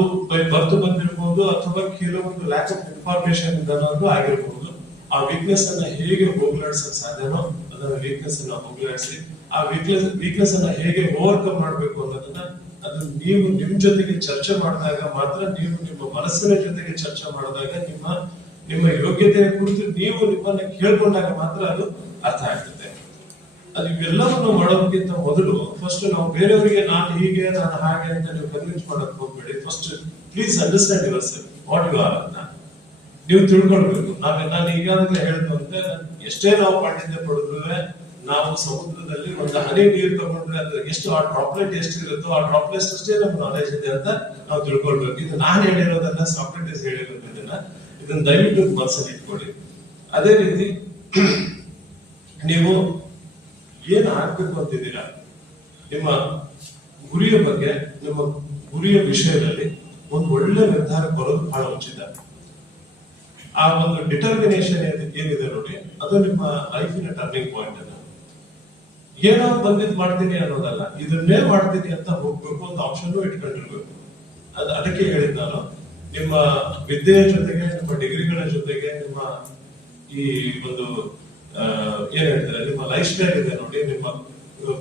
ಬರ್ತು ಬಂದಿರಬಹುದು ಅಥವಾ ಕೆಲವೊಂದು ಲ್ಯಾಕ್ ಆಫ್ ಇನ್ಫಾರ್ಮೇಶನ್ ಇಂದನೂ ಆಗಿರಬಹುದು. ಆ ವೀಕ್ನೆಸ್ ಅನ್ನ ಹೇಗೆ ಹೋಗ್ಲಾಡ್ಸಕ್ ಸಾಧ್ಯನೋ ಅದನ್ನ ವೀಕ್ನೆಸ್ ಅನ್ನ ಹೋಗ್ಲಾಡಿಸಿ, ಆ ವೀಕ್ನೆಸ್ ಅನ್ನ ಹೇಗೆ ಓವರ್ಕಮ್ ಮಾಡ್ಬೇಕು ಅನ್ನೋದನ್ನ ಅದು ನೀವು ನಿಮ್ ಜೊತೆಗೆ ಚರ್ಚೆ ಮಾಡಿದಾಗ ಮಾತ್ರ, ನೀವು ನಿಮ್ಮ ಮನಸ್ಸಿನ ಜೊತೆಗೆ ಚರ್ಚೆ ಮಾಡಿದಾಗ, ನಿಮ್ಮ ಯೋಗ್ಯತೆಯ ಕುರಿತು ನೀವು ನಿಮ್ಮನ್ನ ಕೇಳ್ಕೊಂಡಾಗ ಮಾತ್ರ ಅದು ಅರ್ಥ ಆಗ್ತದೆ. ಅದು ಇವೆಲ್ಲವನ್ನು ಮಾಡೋದಕ್ಕಿಂತ ಮೊದಲು ಫಸ್ಟ್ ನಾವು ಬೇರೆಯವರಿಗೆ ನಾನು ಹೀಗೆ ನಾನು ಹಾಗೆ ಅಂತ ನೀವು ಕನ್ವಿನ್ಸ್ ಮಾಡಕ್ ಹೋಗ್ಬೇಡಿ. First please understand yourself what you are ಅಂತ. ನೀವು ತಿಳ್ಕೊಳ್ಬೇಕು. ನಾನು ಈಗಾಗಲೇ ಹೇಳಿದಂತೆ ಎಷ್ಟೇ ನಾವು ಪಾಂಡಿತ್ಯ ಪಡೆದ್ರು ನಾವು ಸಮುದ್ರದಲ್ಲಿ ಒಂದು ಹನಿ ನೀರು ತಗೊಂಡ್ರೆ ಅದ್ರ ಎಷ್ಟು ಆ ಡ್ರಾಪ್ಲೆಟ್ ಎಷ್ಟು ಇರುತ್ತೋ ಆ ಡ್ರಾಪ್ಲೆಟ್ ಅಷ್ಟೇ ನಮ್ಗೆ ನಾಲೆಜ್ ಇದೆ ಅಂತ ನಾವು ತಿಳ್ಕೊಳ್ಬೇಕು. ಇದು ನಾನು ಹೇಳಿರೋದನ್ನ ಸಾಕ್ರೆಟಿಸ್ ಹೇಳಿರೋದು, ಇದನ್ನ ದಯವಿಟ್ಟು ಮನಸ್ಸಲ್ಲಿ ಇಟ್ಕೊಳ್ಳಿ. ಅದೇ ರೀತಿ ನೀವು ಏನ್ ಆಗ್ಬೇಕು ಅಂತಿದ್ದೀರಾ, ನಿಮ್ಮ ಗುರಿಯ ಬಗ್ಗೆ, ನಿಮ್ಮ ಗುರಿಯ ವಿಷಯದಲ್ಲಿ ಒಂದು ಒಳ್ಳೆ ನಿರ್ಧಾರ ಬರೋದು ಬಹಳ ಉಚಿತ. ಆ ಒಂದು ಡಿಟರ್ಮಿನೇಷನ್ ಏನಿದೆ ನೋಡಿ, ಅದು ನಿಮ್ಮ ಲೈಫಿನ ಟರ್ನಿಂಗ್ ಪಾಯಿಂಟ್. ಅನ್ನ ಏನೋ ಬಂದಿದ್ ಮಾಡ್ತೀನಿ ಅನ್ನೋದಲ್ಲ, ಇದನ್ನೇ ಮಾಡ್ತೀನಿ ಅಂತ ಹೋಗ್ಬೇಕು, ಒಂದು ಆಪ್ಷನ್ ಇಟ್ಕೊಂಡಿರ್ಬೇಕು. ಅದಕ್ಕೆ ಹೇಳಿದ್ ನಾನು, ನಿಮ್ಮ ವಿದ್ಯೆಯ ಜೊತೆಗೆ, ನಿಮ್ಮ ಡಿಗ್ರಿಗಳ ಜೊತೆಗೆ, ನಿಮ್ಮ ಈ ಒಂದು ಏನ್ ಹೇಳ್ತಾರೆ, ನಿಮ್ಮ ಲೈಫ್ ಸ್ಟೈಲ್ ಇದೆ ನೋಡಿ, ನಿಮ್ಮ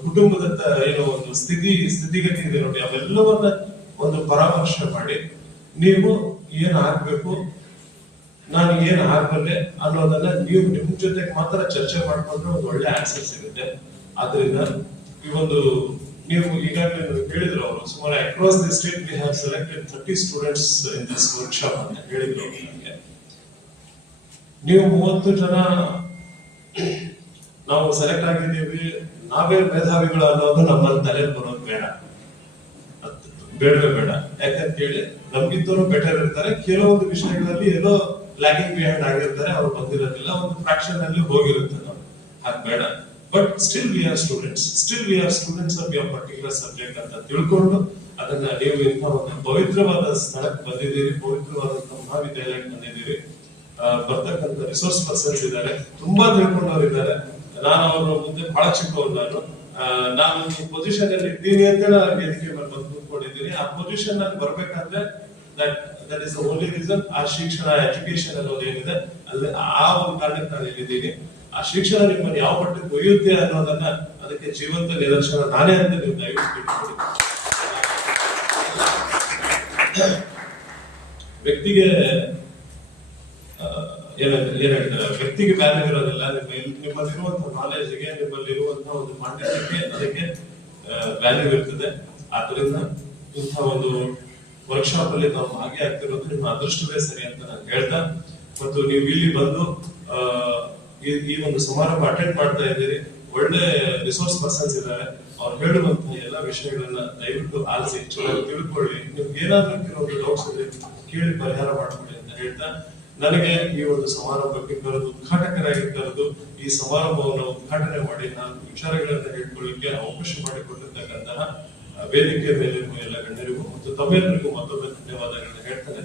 ಕುಟುಂಬದ ಏನೋ ಒಂದು ಸ್ಥಿತಿಗತಿ ಇದೆ ನೋಡಿ, ಅವೆಲ್ಲವನ್ನ ಒಂದು ಪರಾಮರ್ಶೆ ಮಾಡಿ ನೀವು ಏನ್ ಆಗ್ಬೇಕು, ನಾನು ಏನ್ ಆಗಬಲ್ಲೆ ಅನ್ನೋದನ್ನ ನೀವು ನಿಮ್ ಜೊತೆಗೆ ಮಾತ್ರ ಚರ್ಚೆ ಮಾಡ್ಕೊಂಡ್ರೆ ಒಂದು ಒಳ್ಳೆ ಆನ್ಸರ್ ಸಿಗುತ್ತೆ. ಆದ್ರಿಂದ ಈ ಒಂದು ನೀವು ಈಗಾಗಲೇ ಹೇಳಿದ್ರು, ಅವರು ಸುಮಾರು across the state we have selected 30 students in this workshop ಅಂತ ಹೇಳಿದ್ರು ನನಗೆ. ನೀವು 30 ಜನ ನಾವು ಸೆಲೆಕ್ಟ್ ಆಗಿದ್ದೀವಿ, ನಾವೇ ಮೇಧಾವಿಗಳು ಅನ್ನೋದು ನಮ್ಮ ತಲೆಯಲ್ಲಿ ಬರೋದು ಬೇಡವೇ ಬೇಡ. ಯಾಕಂತ ಹೇಳಿ ನಮ್ಗಿಂತರೂ ಬೆಟರ್ ಇರ್ತಾರೆ, ಕೆಲವೊಂದು ವಿಷಯಗಳಲ್ಲಿ ಎಲ್ಲೋ ಲ್ಯಾಗಿಂಗ್ ಬಿಹೈಂಡ್ ಆಗಿರ್ತಾರೆ, ಅವ್ರು ಬಂದಿರೋದಿಲ್ಲ, ಒಂದು ಫ್ರಾಕ್ಷನ್ ಅಲ್ಲಿ ಹೋಗಿರುತ್ತೆ, ಹಾಗೆ ಬೇಡ. But still we are students of your particular subject ಅಂತ ತಿಳ್ಕೊಂಡು ಅದನ್ನ ನೀವು ಇಂಥ ಒಂದು ಪವಿತ್ರವಾದ ಸ್ಥಳಕ್ಕೆ ಬಂದಿದ್ದೀರಿ, ಪವಿತ್ರವಾದಂತಹ ಮಹಾವಿದ್ಯಾಲಯಕ್ಕೆ ಬಂದಿದ್ದೀರಿ. ಬರ್ತಕ್ಕಂಥ ರಿಸೋರ್ಸ್ ಪರ್ಸನ್ಸ್ ಇದ್ದಾರೆ, ತುಂಬಾ ತಿಳ್ಕೊಂಡವ್ರು ಇದ್ದಾರೆ. ನಾನು ಅವ್ರ ಮುಂದೆ ಬಹಳ ಚಿಕ್ಕವ್ರು, ನಾನು ಈ ಪೊಸಿಷನ್ ಅಲ್ಲಿ ಇದ್ದೀನಿ ಅಂತ ವೇದಿಕೆ ಮೇಲೆ ಬಂದು ಕೂತ್ಕೊಂಡಿದ್ದೀನಿ. ಆ ಪೊಸಿಷನ್ ಅಲ್ಲಿ ಬರ್ಬೇಕಾದ್ರೆ that is the only reason. ಆ ಶಿಕ್ಷಣ, ಎಜುಕೇಶನ್ ಅನ್ನೋದು ಏನಿದೆ ಅಲ್ಲಿ, ಆ ಒಂದು ಕಾರಣಕ್ಕೆ ನಾನು ಇಲ್ಲಿದ್ದೀನಿ. ಆ ಶಿಕ್ಷಣ ನಿಮ್ಮನ್ನು ಯಾವ ಮಟ್ಟಕ್ಕೆ ಒಯ್ಯುತ್ತೆ ಅನ್ನೋದನ್ನ, ಅದಕ್ಕೆ ಜೀವಂತ ನಿದರ್ಶನ ನಾನೇ ಅಂತ ನೀವು ದಯವಿಟ್ಟು ತಿಳ್ಕೊಳ್ಳಿ. ವ್ಯಕ್ತಿಗೆ ಏನ್ ಹೇಳ್ತಾರೆ, ವ್ಯಕ್ತಿಗೆ ವ್ಯಾಲ್ಯೂ ಇರೋದಿಲ್ಲ, ನಿಮ್ಮಲ್ಲಿರುವಂತಹ ನಾಲೆಜ್ಗೆ, ನಿಮ್ಮಲ್ಲಿರುವಂತಹ ಒಂದು ಪಾಂಡಿತ್ಯಕ್ಕೆ, ಅದಕ್ಕೆ ವ್ಯಾಲ್ಯೂ ಇರ್ತದೆ. ಆದ್ರಿಂದ ಇಂಥ ಒಂದು ವರ್ಕ್ಶಾಪ್ ಅಲ್ಲಿ ನಾವು ಭಾಗಿಯಾಗ್ತಿರೋದು ನಿಮ್ಮ ಅದೃಷ್ಟವೇ ಸರಿ ಅಂತ ನಾನು ಹೇಳ್ತಾ, ಮತ್ತು ನೀವು ಇಲ್ಲಿ ಬಂದು ಈ ಒಂದು ಸಮಾರಂಭ ಅಟೆಂಡ್ ಮಾಡ್ತಾ ಇದ್ದೀರಿ. ಒಳ್ಳೆ ರಿಸೋರ್ಸ್ ಪರ್ಸನ್ಸ್ ಇದ್ದಾರೆ, ಅವ್ರು ಹೇಳುವಂತಹ ಎಲ್ಲ ವಿಷಯಗಳನ್ನ ದಯವಿಟ್ಟು ಆಲಿಸಿ ಚೆನ್ನಾಗಿ ತಿಳ್ಕೊಳ್ಳಿ. ನಿಮ್ಗೆ ಏನಾದ್ರೂ ಕೆಲವೊಂದು ಡೌಟ್ಸ್ ಇದೆ ಕೇಳಿ ಪರಿಹಾರ ಮಾಡ್ಕೊಳ್ಳಿ ಅಂತ ಹೇಳ್ತಾ, ನನಗೆ ಈ ಒಂದು ಸಮಾರಂಭಕ್ಕೆ ಕರೆದು, ಉದ್ಘಾಟಕರಾಗಿ ಕರೆದು ಈ ಸಮಾರಂಭವನ್ನು ಉದ್ಘಾಟನೆ ಮಾಡಿ ನಾನು ವಿಚಾರಗಳನ್ನ ಹೇಳ್ಕೊಳ್ಳಿಕ್ಕೆ ಅವಕಾಶ ಮಾಡಿಕೊಟ್ಟಿರ್ತಕ್ಕಂತಹ ವೇದಿಕೆ ಮೇಲಿರುವ ಎಲ್ಲ ಗಣ್ಯರಿಗೂ ಮತ್ತು ತಮ್ಮೆಲ್ಲರಿಗೂ ಮತ್ತೊಮ್ಮೆ ಧನ್ಯವಾದಗಳನ್ನ ಹೇಳ್ತಾನೆ.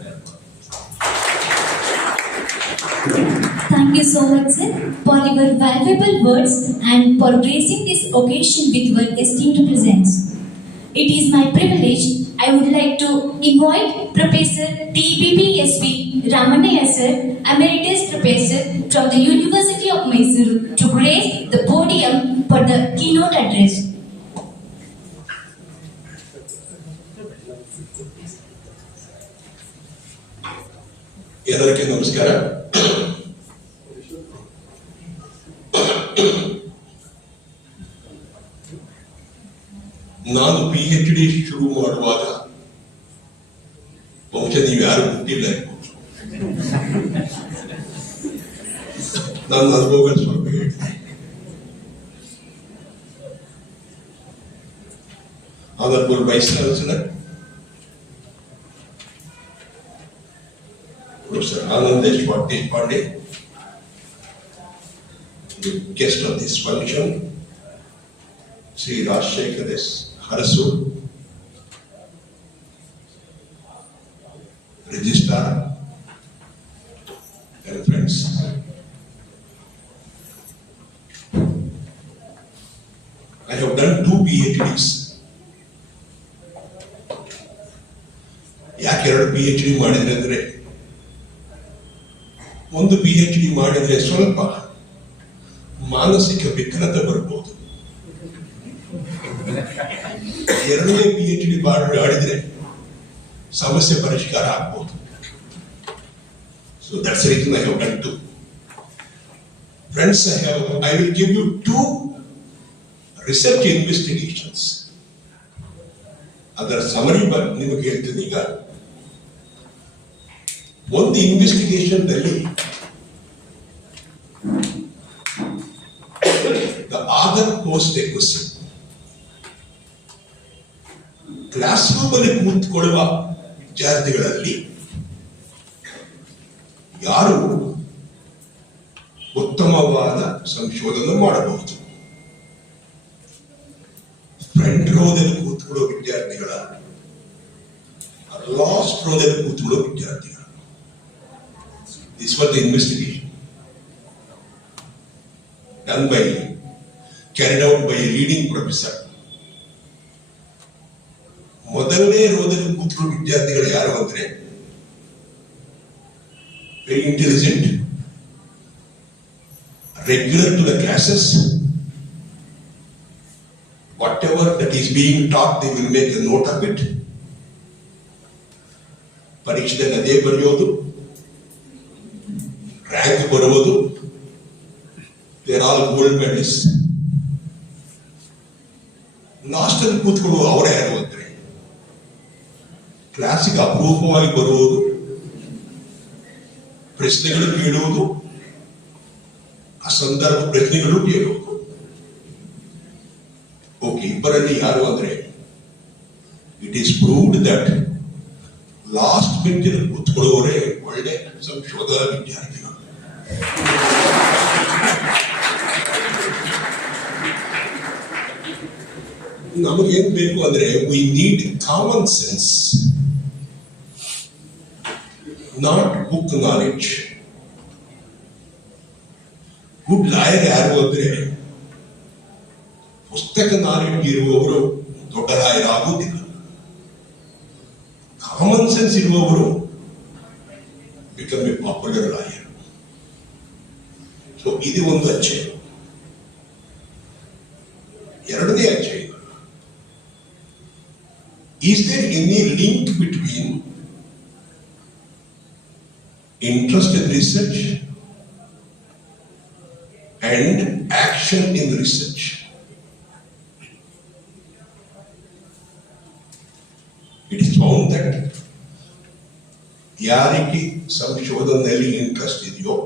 Thank you so much, sir, for your valuable words and for gracing this occasion with your esteemed presence. It is my privilege. I would like to invite Professor TBPSP Ramanaya sir, Emeritus Professor from the University of Mysuru, to grace the podium for the keynote address. ಎಲ್ಲರಿಗೂ ನಮಸ್ಕಾರ. ನಾನು PhD ಶುರು ಮಾಡುವಾಗ ಬಹುಶಃ ನೀವು ಯಾರು ಹುಟ್ಟಿಲ್ಲ, ನಾನು ಅನುಭವ ಸ್ವಲ್ಪ ಹೇಳ್ತೀನಿ. Honorable Vice Chancellor, Professor Anandesh Pandey, the guest of this function, Sri Rajshekhar S. Harasu, Registrar, and friends. I have done 2 PhDs. ಯಾಕೆ 2 PhD ಮಾಡಿದ್ರೆ ಅಂದ್ರೆ, ಒಂದು PhD ಮಾಡಿದ್ರೆ ಸ್ವಲ್ಪ ಮಾನಸಿಕ ವಿಕಲತೆ ಬರ್ಬೋದು, ಎರಡನೇ PhD ಮಾಡಿದ್ರೆ ಸಮಸ್ಯೆ ಪರಿಷ್ಕಾರ ಆಗ್ಬೋದು. So that's the reason I have done 2. Friends, I will give you 2 research investigations. ಅದರ ಸಮರಿ ನಿಮಗೆ ಹೇಳ್ತೀನಿ. ಈಗ ಒಂದು ಇನ್ವೆಸ್ಟಿಗೇಷನ್ದಲ್ಲಿ the other post a question. Classroom ಅಲ್ಲಿ ಕೂತ್ಕೊಳ್ಳುವ ವಿದ್ಯಾರ್ಥಿಗಳಲ್ಲಿ ಯಾರು ಉತ್ತಮವಾದ ಸಂಶೋಧನೆ ಮಾಡಬಹುದು, ಫ್ರಂಟ್ ರೋದಲ್ಲಿ ಕೂತ್ಕೊಳ್ಳುವ ವಿದ್ಯಾರ್ಥಿಗಳ, ಲಾಸ್ಟ್ ರೋದಲ್ಲಿ ಕೂತ್ಕೊಳ್ಳುವ ವಿದ್ಯಾರ್ಥಿಗಳ. This was the investigation carried out by a leading professor. ಮೊದಲನೇ ರೋದಲ್ಲಿ ಕೂತ್ಕೊಳ್ಳುವ ವಿದ್ಯಾರ್ಥಿಗಳು ಯಾರು ಅಂದ್ರೆ very intelligent, regular to the classes, whatever that is being taught they will make a note of it. ಪರೀಕ್ಷೆಯಲ್ಲಿ ಅದೇ ಬರೆಯೋದು, ರ್ಯಾಂಕ್ ಬರುವುದು, they are all gold medalist. Last ಅಲ್ಲಿ ಕೂತ್ಕೊಳ್ಳುವ ಅವರ ಯಾರು ಅಂದ್ರೆ ಕ್ಲಾಸಿಗೆ ಅಪರೂಪವಾಗಿ ಬರುವುದು, ಪ್ರಶ್ನೆಗಳು ಕೇಳುವುದು, ಅಸಂದರ್ಭ ಪ್ರಶ್ನೆಗಳು ಕೇಳುವುದು. ಓಕೆ, ಇಬ್ಬರಲ್ಲಿ ಯಾರು ಅಂದ್ರೆ it is proved that last ಬೆಂಚಿನ ಕೂತ್ಕೊಳ್ಳುವವರೇ ಒಳ್ಳೆ ಸಂಶೋಧನಾ ವಿದ್ಯಾರ್ಥಿಗಳು. ನಮಗೇನ್ ಬೇಕು ಅಂದ್ರೆ we need common sense, not book knowledge. Good lawyer ಯಾರು ಅಂದ್ರೆ ಪುಸ್ತಕ ನಾಲೆಡ್ಜ್ ಇರುವವರು ದೊಡ್ಡ ಲಾಯರ್ ಆಗುವುದಿಲ್ಲ. ಕಾಮನ್ ಸೆನ್ಸ್ ಇರುವವರು become a popular lawyer. So ಇದು ಒಂದು ಅಚ್ಚೆ. ಎರಡನೇ ಅಚ್ಚೆ, is there any link between interest in research and action in research? It is found that ಯಾರಿಗೆ ಸಂಶೋಧನೆಯಲ್ಲಿ ಇಂಟ್ರೆಸ್ಟ್ ಇದೆಯೋ,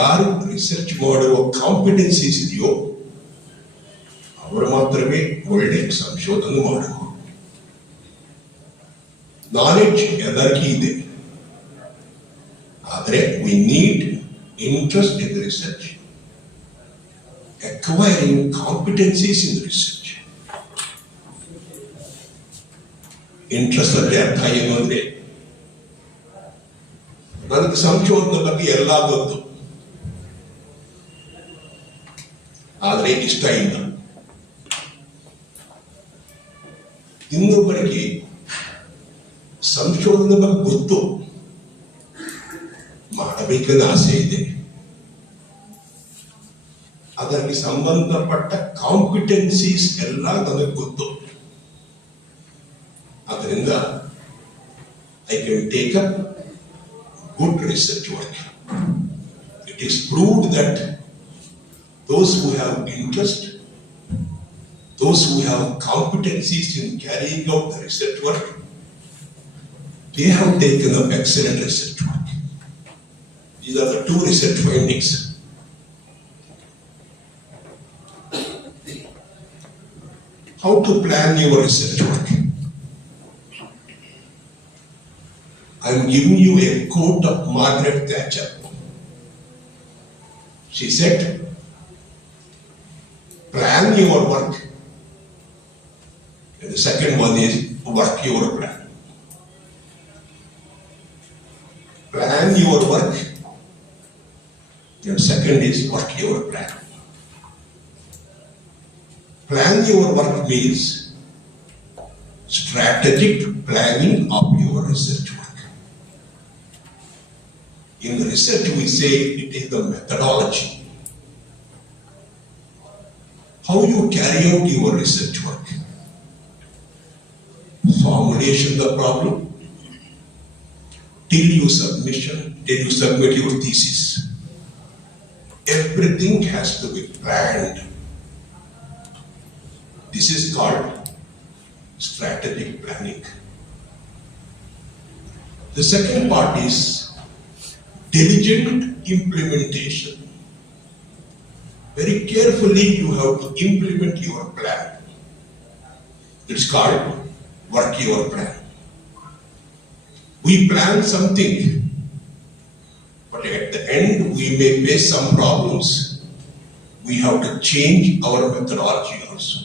ಯಾರು ರಿಸರ್ಚ್ ಮಾಡುವ ಕಾಂಪಿಟೆನ್ಸೀಸ್ ಇದೆಯೋ ಅವರು ಮಾತ್ರವೇ ಒಳ್ಳೆ ಸಂಶೋಧನೆ ಮಾಡುವ. ನಾಲೆಡ್ಜ್ ಎಲ್ಲರಿಗೂ ಇದೆ, ಆದರೆ we need interest in research, acquiring competencies in research. Interest ಅಂದ್ರೆ ಅರ್ಥ ಏನು ಅಂದ್ರೆ ನನಗೆ ಸಂಶೋಧನೆ ಬಗ್ಗೆ ಎಲ್ಲ ಗೊತ್ತು, ಆದ್ರೆ ಇಷ್ಟ ಇಲ್ಲ. ಇನ್ನೊಬ್ಬರಿಗೆ ಸಂಶೋಧನೆ ಬಗ್ಗೆ ಗೊತ್ತು, ಮಾಡಬೇಕೆಂದ ಆಸೆ ಇದೆ, ಅದಕ್ಕೆ ಸಂಬಂಧಪಟ್ಟ ಕಾಂಪಿಟೆನ್ಸೀಸ್ ಎಲ್ಲ ನನಗೆ ಗೊತ್ತು. ಅದರಿಂದ I can take up good research work. It is proved that those who have interest, those who have competencies in carrying out the research work, they have taken up excellent research work. These are the two research findings. How to plan your research work? I am giving you a quote of Margaret Thatcher. She said, plan your work. And the second one is work your plan. Plan your work. And second is work your plan. Plan your work means strategic planning of your research work. In the research we say it is the methodology. How you carry out your research work. Formulation of the problem till you submit your thesis. Everything has to be planned. This is called strategic planning. The second part is diligent implementation. Very carefully you have to implement your plan. It's called work your plan. We plan something, but at the end we may face some problems. We have to change our methodology also.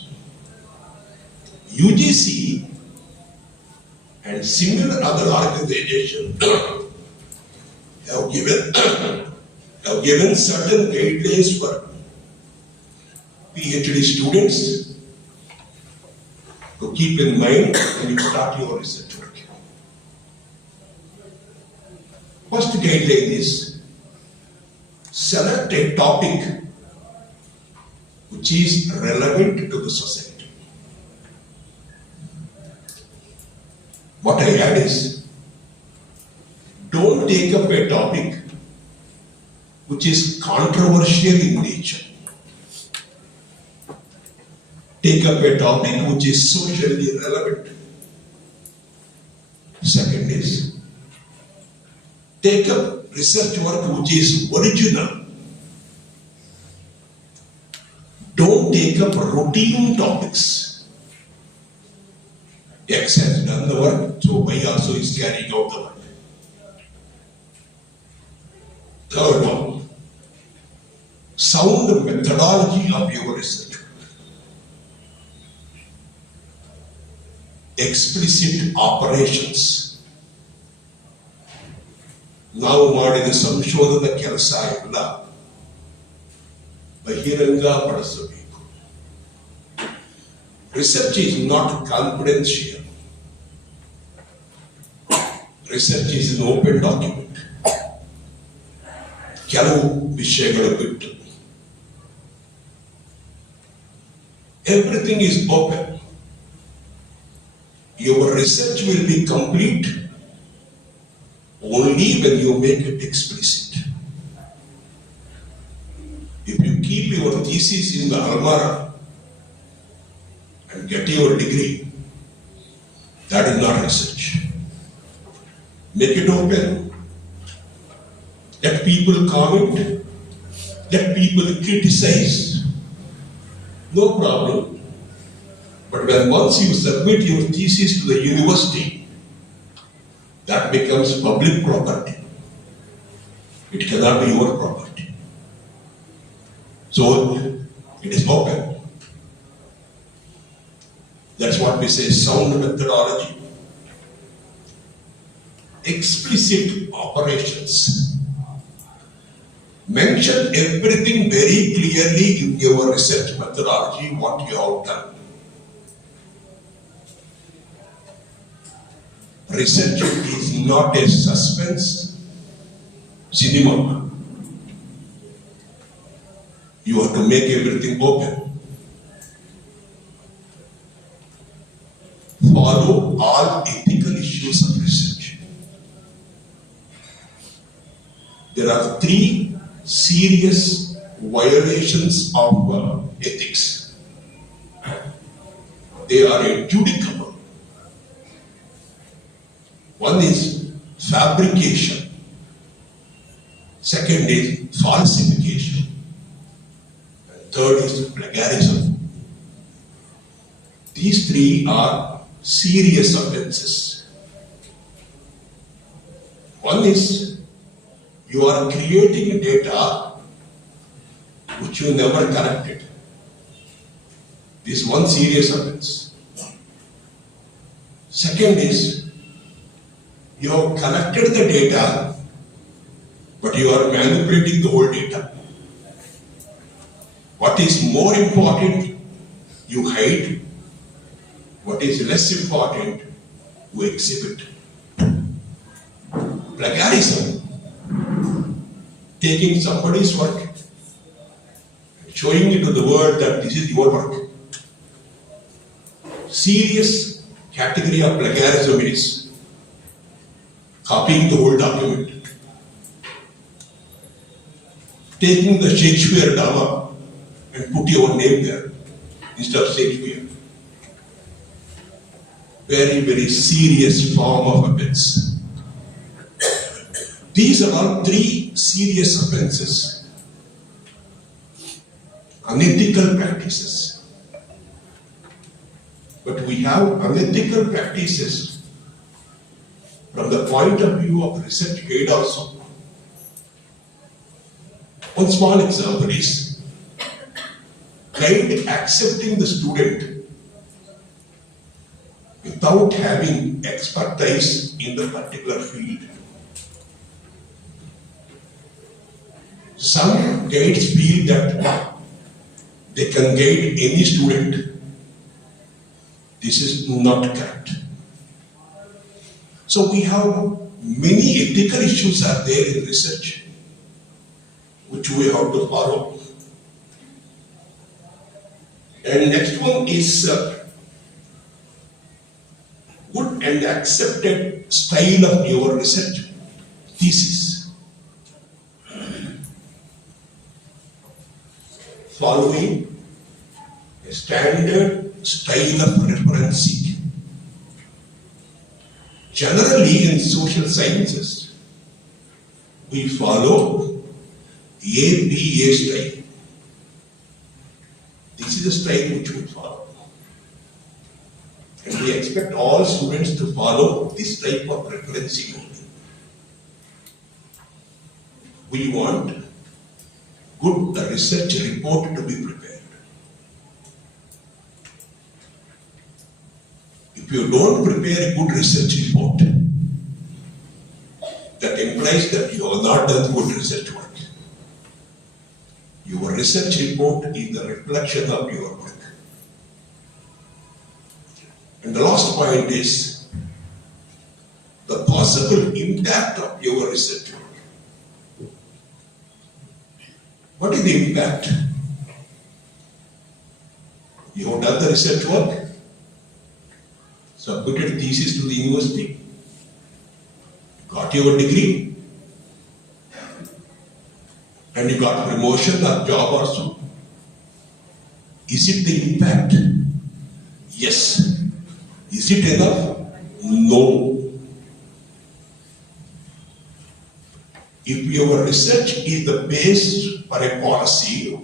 UGC and similar other organizations have given certain guidelines for PhD students to keep in mind when you start your research work. First guideline is select a topic which is relevant to the society. What I add is, don't take up a topic which is controversial in nature. Take up a topic which is socially relevant. Second is, take up research work which is original. Don't take up routine topics. X has done the work, so Y also is carrying out the work. Third one, sound methodology of your research. Explicit operations. ನಾವು ಮಾಡಿದ ಸಂಶೋಧನಾ ಕೆಲಸ ಎಲ್ಲ ಬಹಿರಂಗ ಪಡಿಸಬೇಕು. Research is not confidential. Research is an open document. ಕೆಲವು ವಿಷಯಗಳು ಬಿಟ್ಟು everything is open. Your research will be complete only when you make it explicit. If you keep your thesis in the almara and get your degree, that is not research. Make it open. Let people comment. Let people criticize. No problem. But when once you submit your thesis to the university, that becomes public property. It cannot be your property. So it is open. That's what we say, sound methodology. Explicit operations. Mention everything very clearly in your research methodology, what you have done. Research is not a suspense cinema. You have to make everything open. Follow all ethical issues of research. There are 3 serious violations of ethics. They are adjudicable. One is fabrication. Second is falsification. And third is plagiarism. These 3 are serious offenses. One is you are creating data which you never collected. This is one serious offense. Second is you have collected the data, but you are manipulating the whole data. What is more important, you hide. What is less important, you exhibit. Plagiarism. Taking somebody's work, showing it to the world that this is your work. Serious category of plagiarism is copying the whole document. Taking the Shakespeare drama and put your name there instead of Shakespeare. Very, very serious form of offense. These are all three serious offenses. Unethical practices. But we have unethical practices from the point of view of research aid also. One small example is client accepting the student without having expertise in the particular field. Some guides feel that they can guide any student. This is not correct. So we have many ethical issues are there in research which we have to follow. And next one is good and accepted style of your research thesis. Following a standard style of referencing. Generally in social sciences, we follow ABA style. This is the style which we follow. And we expect all students to follow this type of referencing only. We want good research report to be prepared. If you don't prepare a good research report, that implies that you have not done good research work. Your research report is the reflection of your work. And the last point is the possible impact of your research work. What is the impact? You have done the research work, submitted thesis to the university, got your degree, and you got promotion or job also. Is it the impact? Yes. Is it enough? No. If your research is the base for a policy,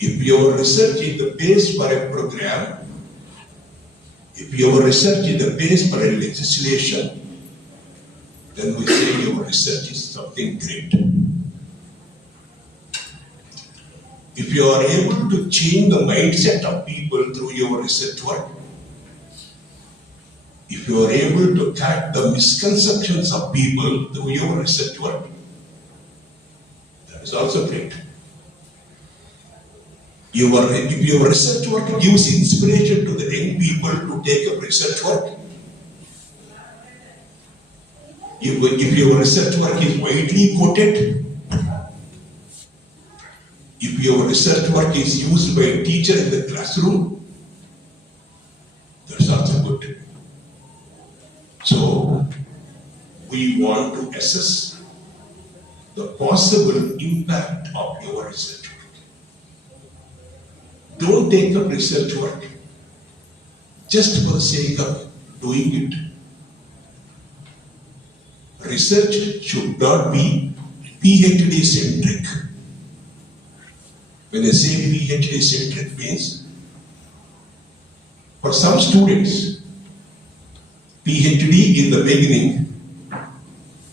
if your research is the base for a program, if your research is the base for a legislation, then we say your research is something great. If you are able to change the mindset of people through your research work, if you are able to catch the misconceptions of people through your research work, that is also great. If your research work gives inspiration to the young people to take up research work, if your research work is widely quoted, if your research work is used by a teacher in the classroom, that's also good. So, we want to assess the possible impact of your research work. Don't take up research work just for the sake of doing it. Research should not be PhD centric. When I say PhD centric means, for some students, PhD in the beginning,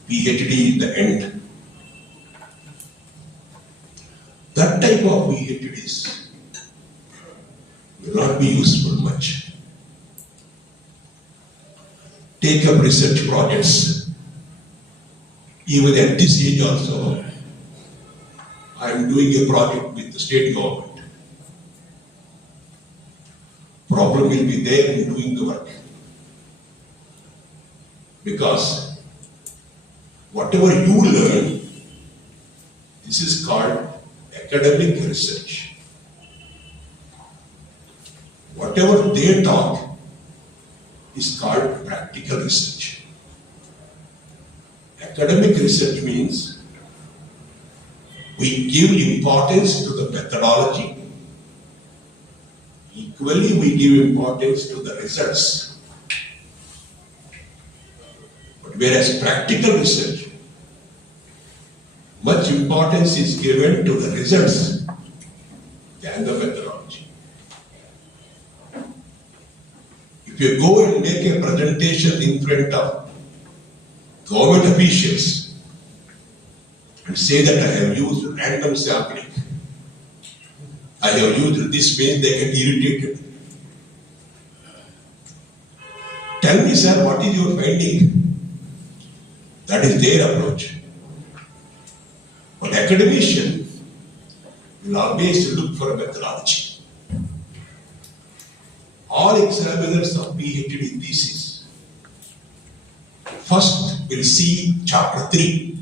PhD in the end. That type of PhDs will not be useful much. Take up research projects. Even at this age also, I am doing a project with the state government. Problem will be there in doing the work. Because whatever you learn, this is called academic research. Whatever they talk is called practical research. Academic research means we give importance to the methodology. Equally, we give importance to the results. But Whereas practical research, much importance is given to the results than the methodology. If you go and make a presentation in front of government officials and say that I have used random sampling, I have used this, means they get irritated. Tell me, sir, what is your finding? That is their approach. But academician will always look for a methodology. All examiners of PhD thesis first will see chapter 3.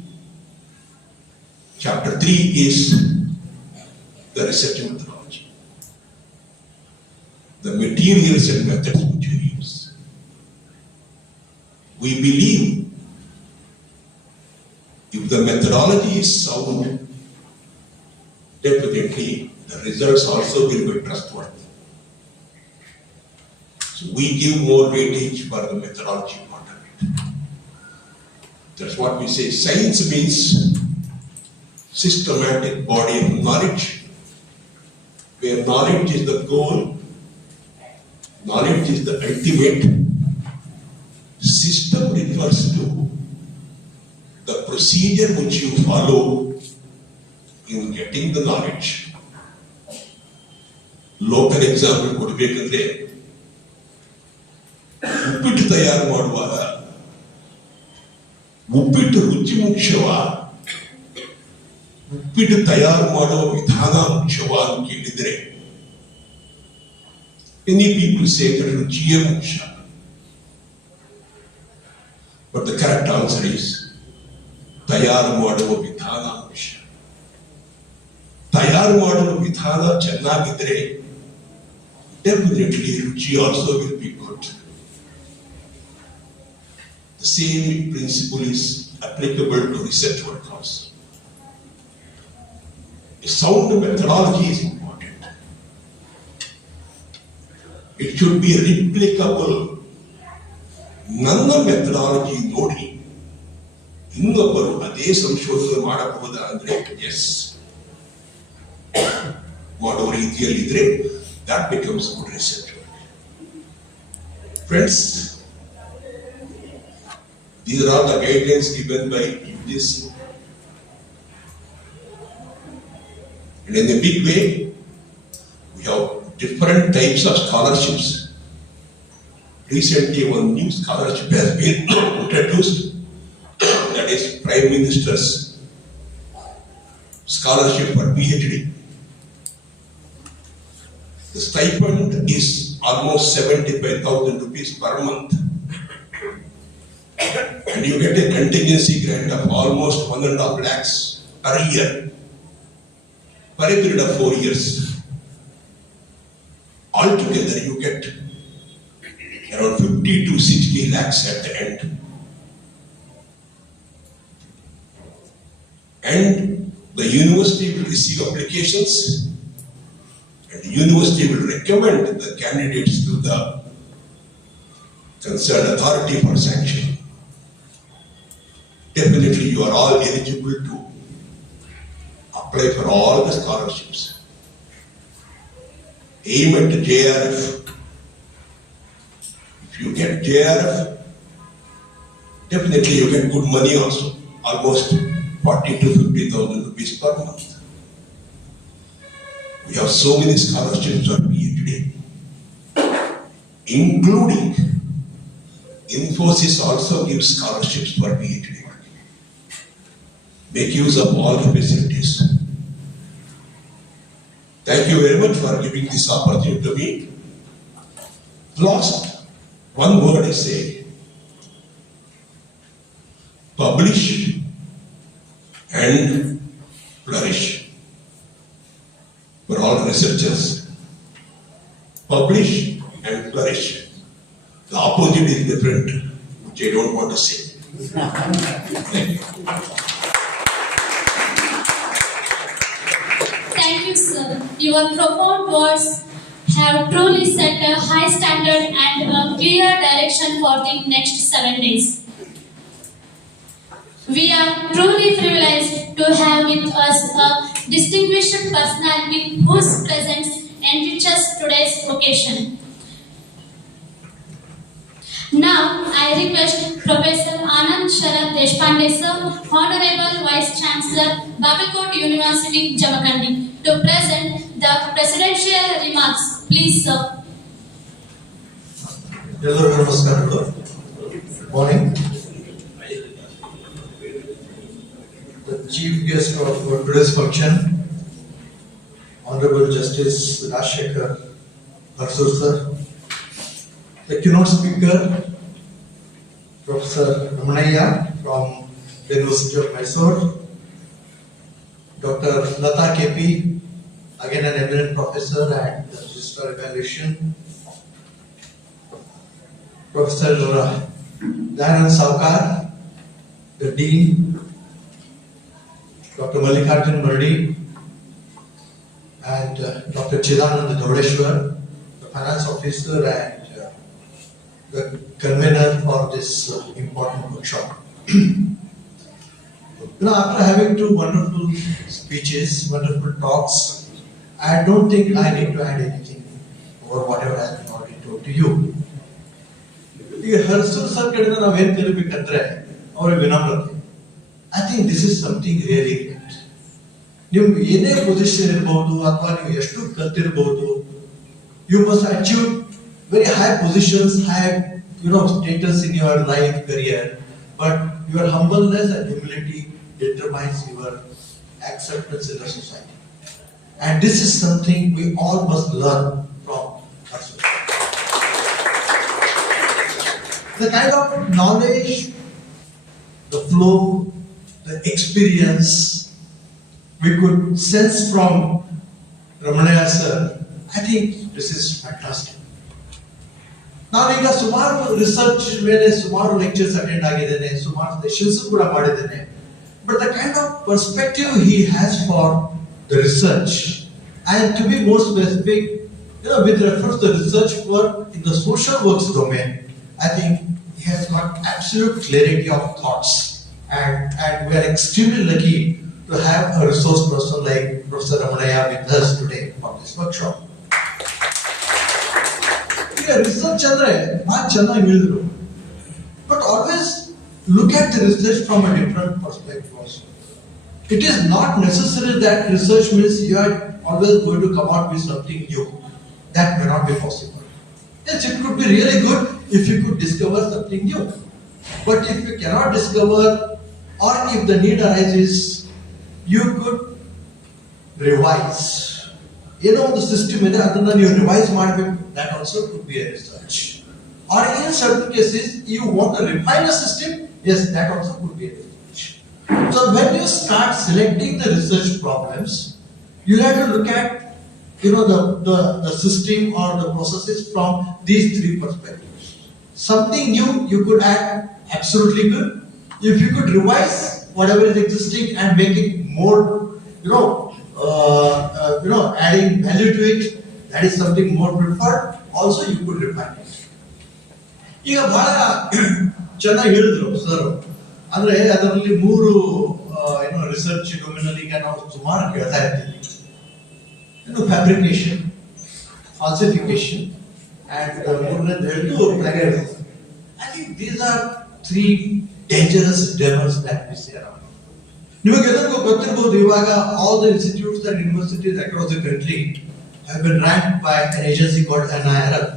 Chapter 3 is the research methodology, the materials and methods which you use. We believe if the methodology is sound, definitely the results also will be trustworthy. So we give more weightage for the methodology part of it. That's what we say. Science means systematic body of knowledge, where knowledge is the goal, knowledge is the ultimate. System refers to the procedure which you follow in getting the knowledge. Local example ಕೊಡಬೇಕಂದ್ರೆ ಉಪ್ಪಿಟ್ಟು ತಯಾರು ಮಾಡುವಾಗ ಉಪ್ಪಿಟ್ಟು ರುಚಿ ಮುಖ್ಯವ, ಉಪ್ಪಿಟ್ಟು ತಯಾರು ಮಾಡುವ ವಿಧಾನ ಮುಖ್ಯವ ಅಂತ ಕೇಳಿದ್ರೆ many people say that ರುಚಿಯೇ ಮುಖ್ಯ. But the correct answer is ತಯಾರು ಮಾಡುವ ವಿಧಾನ ಮುಖ್ಯ. ತಯಾರು ಮಾಡುವ ವಿಧಾನ ಚೆನ್ನಾಗಿದ್ರೆ definitely ರುಚಿ also will be good. The same principle is applicable to research work also. A sound methodology is important. It should be replicable. ನನ್ನ ಮೆಥಡಾಲಜಿ ನೋಡಿ ಇನ್ನೊಬ್ಬರು ಅದೇ ಸಂಶೋಧನೆ ಮಾಡಬಹುದಾ ಅಂದ್ರೆ ಎಸ್, ಮಾಡುವ ರೀತಿಯಲ್ಲಿದ್ರೆ that becomes good research work. Friends, these are all the guidelines given by UGC. And in a big way, we have different types of scholarships. Recently, one new scholarship has been introduced, that is Prime Minister's scholarship for PhD. The stipend is almost 75,000 rupees per month. And you get a contingency grant of almost 1.5 lakhs per year, for a period of 4 years. Altogether, you get around 50 to 60 lakhs at the end. And the university will receive applications, and the university will recommend the candidates to the concerned authority for sanction. Definitely you are all eligible to apply for all the scholarships. Aim at JRF. If you get JRF, definitely you get good money also, almost 40 to 50,000 rupees per month. We have so many scholarships on PhD, including Infosys also gives scholarships for PhD. Make use of all the facilities. Thank you very much for giving this opportunity to me. Last, one word I say: publish and flourish. For all researchers, publish and flourish. The opposite is different, which I don't want to say. Thank you. Thank you, sir. Your profound words have truly set a high standard and a clear direction for the next 7 days. We are truly privileged to have with us a distinguished personality whose presence enriches today's occasion. Now, I request Professor Anand Sharat Deshpande sir, Honorable Vice Chancellor, Bagalkot University, Jamakandi, to present the presidential remarks. Please, sir. ಎಲ್ಲರಿಗೂ ನಮಸ್ಕಾರಗಳು. Morning. The chief guest of today's function, Honorable Justice Rajshekhar Barsur sir, the keynote speaker, Professor Ramanaya from the University of Mysore, Dr. Lata KP, again an eminent professor at the Register Evaluation, Professor Dayanand Saukar, the Dean, Dr. Mallikarjun Mardi, and Dr. Chidanand Dodeshwar, the finance officer and the convener for this important workshop. After having two wonderful speeches, wonderful talks, I don't think I need to add anything over whatever has been already told to you. ಈಗ ಹರ್ಸೂರ್ sir ಕಡೆಯಿಂದ ನಾವೇನ್ ಕಲಿಬೇಕಂದ್ರೆ ಅವರ ವಿನಮ್ರತೆ. I think this is something really great. ನೀವು ಏನೇ position ಇರಬಹುದು ಅಥವಾ ನೀವು ಎಷ್ಟು ಕಲ್ತಿರಬಹುದು, you must achieve very high positions, high status in your life, career, but your humbleness and humility determines your acceptance in the society. And this is something we all must learn from us. The kind of knowledge, the flow, the experience we could sense from Ramanaya sir, I think this is fantastic. ನಾನೀಗ ಸುಮಾರು research ಮೇಲೆ ಸುಮಾರು lectures attend ಆಗಿದ್ದೇನೆ, ಸುಮಾರು sessions ಕೂಡ ಮಾಡಿದ್ದೇನೆ. But the kind of perspective he has for the research and to be more specific with reference to the research work in the social works domain, I think he has got absolute clarity of thoughts, and we are extremely lucky to have a resource person like Professor Ramanaya with us today for this workshop. Research ಅಂದ್ರೆ ಬಹಳ ಚೆನ್ನಾಗಿ ಹೇಳಿದ್ರು, but always look at the research from a different perspective also. It is not necessary that research means you are always going to come out with something new. That may not be possible. Yes, it could be really good if you could discover something new. But if you cannot discover, or if the need arises, you could revise. The system ಇದೆ ಅದನ್ನ ನೀವು revise ಮಾಡಬೇಕು. That also could be a research. Or in certain cases, you want to refine a system. Yes, that also could be a research. So when you start selecting the research problems, you have to look at the system or the processes from these three perspectives. Something new you could add, absolutely good. If you could revise whatever is existing and make it more, adding value to it, that is something more preferred. Also, you could refine it. ಈಗ ಬಹಳ ಚೆನ್ನಾಗಿ ಹೇಳಿದ್ರು sir. ಅಂದ್ರೆ ಅದರಲ್ಲಿ ಮೂರು research domain ಅಲ್ಲಿ ಈಗ ನಾವು ಸುಮಾರು ಕೇಳ್ತಾ ಇರ್ತೀವಿ. Fabrication, falsification, and plagiarism. I think these are three dangerous devils that we see around. ನಿಮಗೆಲ್ಲರಿಗೂ ಗೊತ್ತಿರಬಹುದು, ಇವಾಗ all the institutes and universities across the country have been ranked by an agency called NIRF.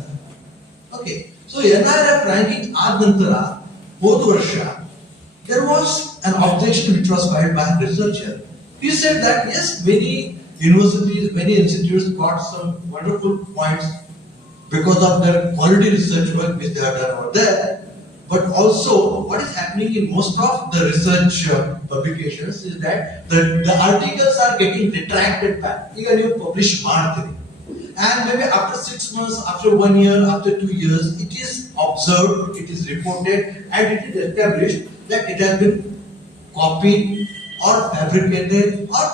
Okay, so NIRF ranking ಆದ ನಂತರ ಹೋದ ವರ್ಷ there was an objection which was filed by a researcher. He said that yes, many universities, many institutes got some wonderful points because of their quality research work which they have done over there. But also, what is happening in most of the research publications is that the articles are getting retracted back. Even you publish marketing, and maybe after 6 months, after 1 year, after 2 years, it is observed, it is reported, and it is established that it has been copied or fabricated, or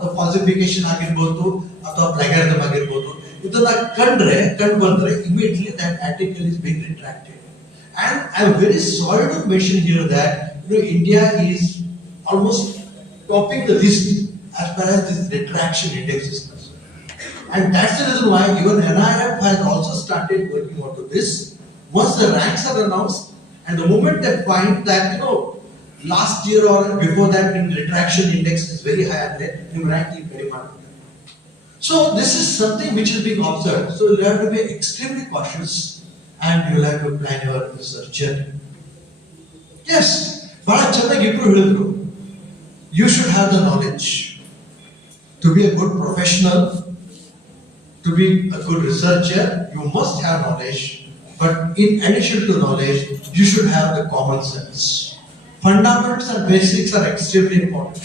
the falsification ಆಗಿರಬಹುದು ಅಥವಾ plagiarism ಆಗಿರಬಹುದು. ಇದನ್ನ ಕಂಡು ಬಂದ್ರೆ immediately that article is being retracted. And I am very sorry to mention here that India is almost topping the list as far as this retraction index is concerned. And that's the reason why even NIRF has also started working onto this. Once the ranks are announced, and the moment they find that, last year or before that, in retraction index is very high, and then you rank is very high. So this is something which is being observed. So you have to be extremely cautious, and you will have to plan your research journey. Yes, you should have the knowledge to be a good professional, to be a good researcher. You must have knowledge, but in addition to knowledge, you should have the common sense. Fundamentals and basics are extremely important.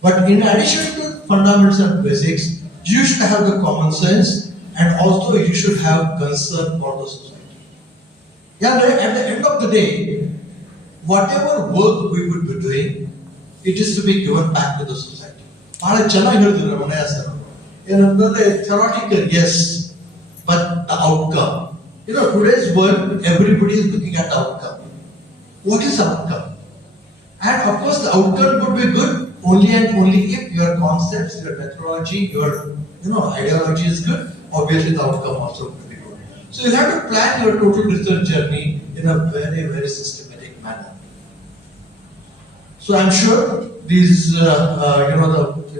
But in addition to fundamentals and basics, you should have the common sense, and also you should have concern for the society. Yeah, at the end of the day, whatever work we would be doing, it is to be given back to the society. Theoretical, yes, but the outcome. Today's world, everybody is looking at the outcome. What is the outcome? And of course, the outcome would be good only and only if your concepts, your methodology, your ideology is good. Obviously, the outcome also would be good. So you have to plan your total research journey in a very, very systematic manner. So I'm sure these,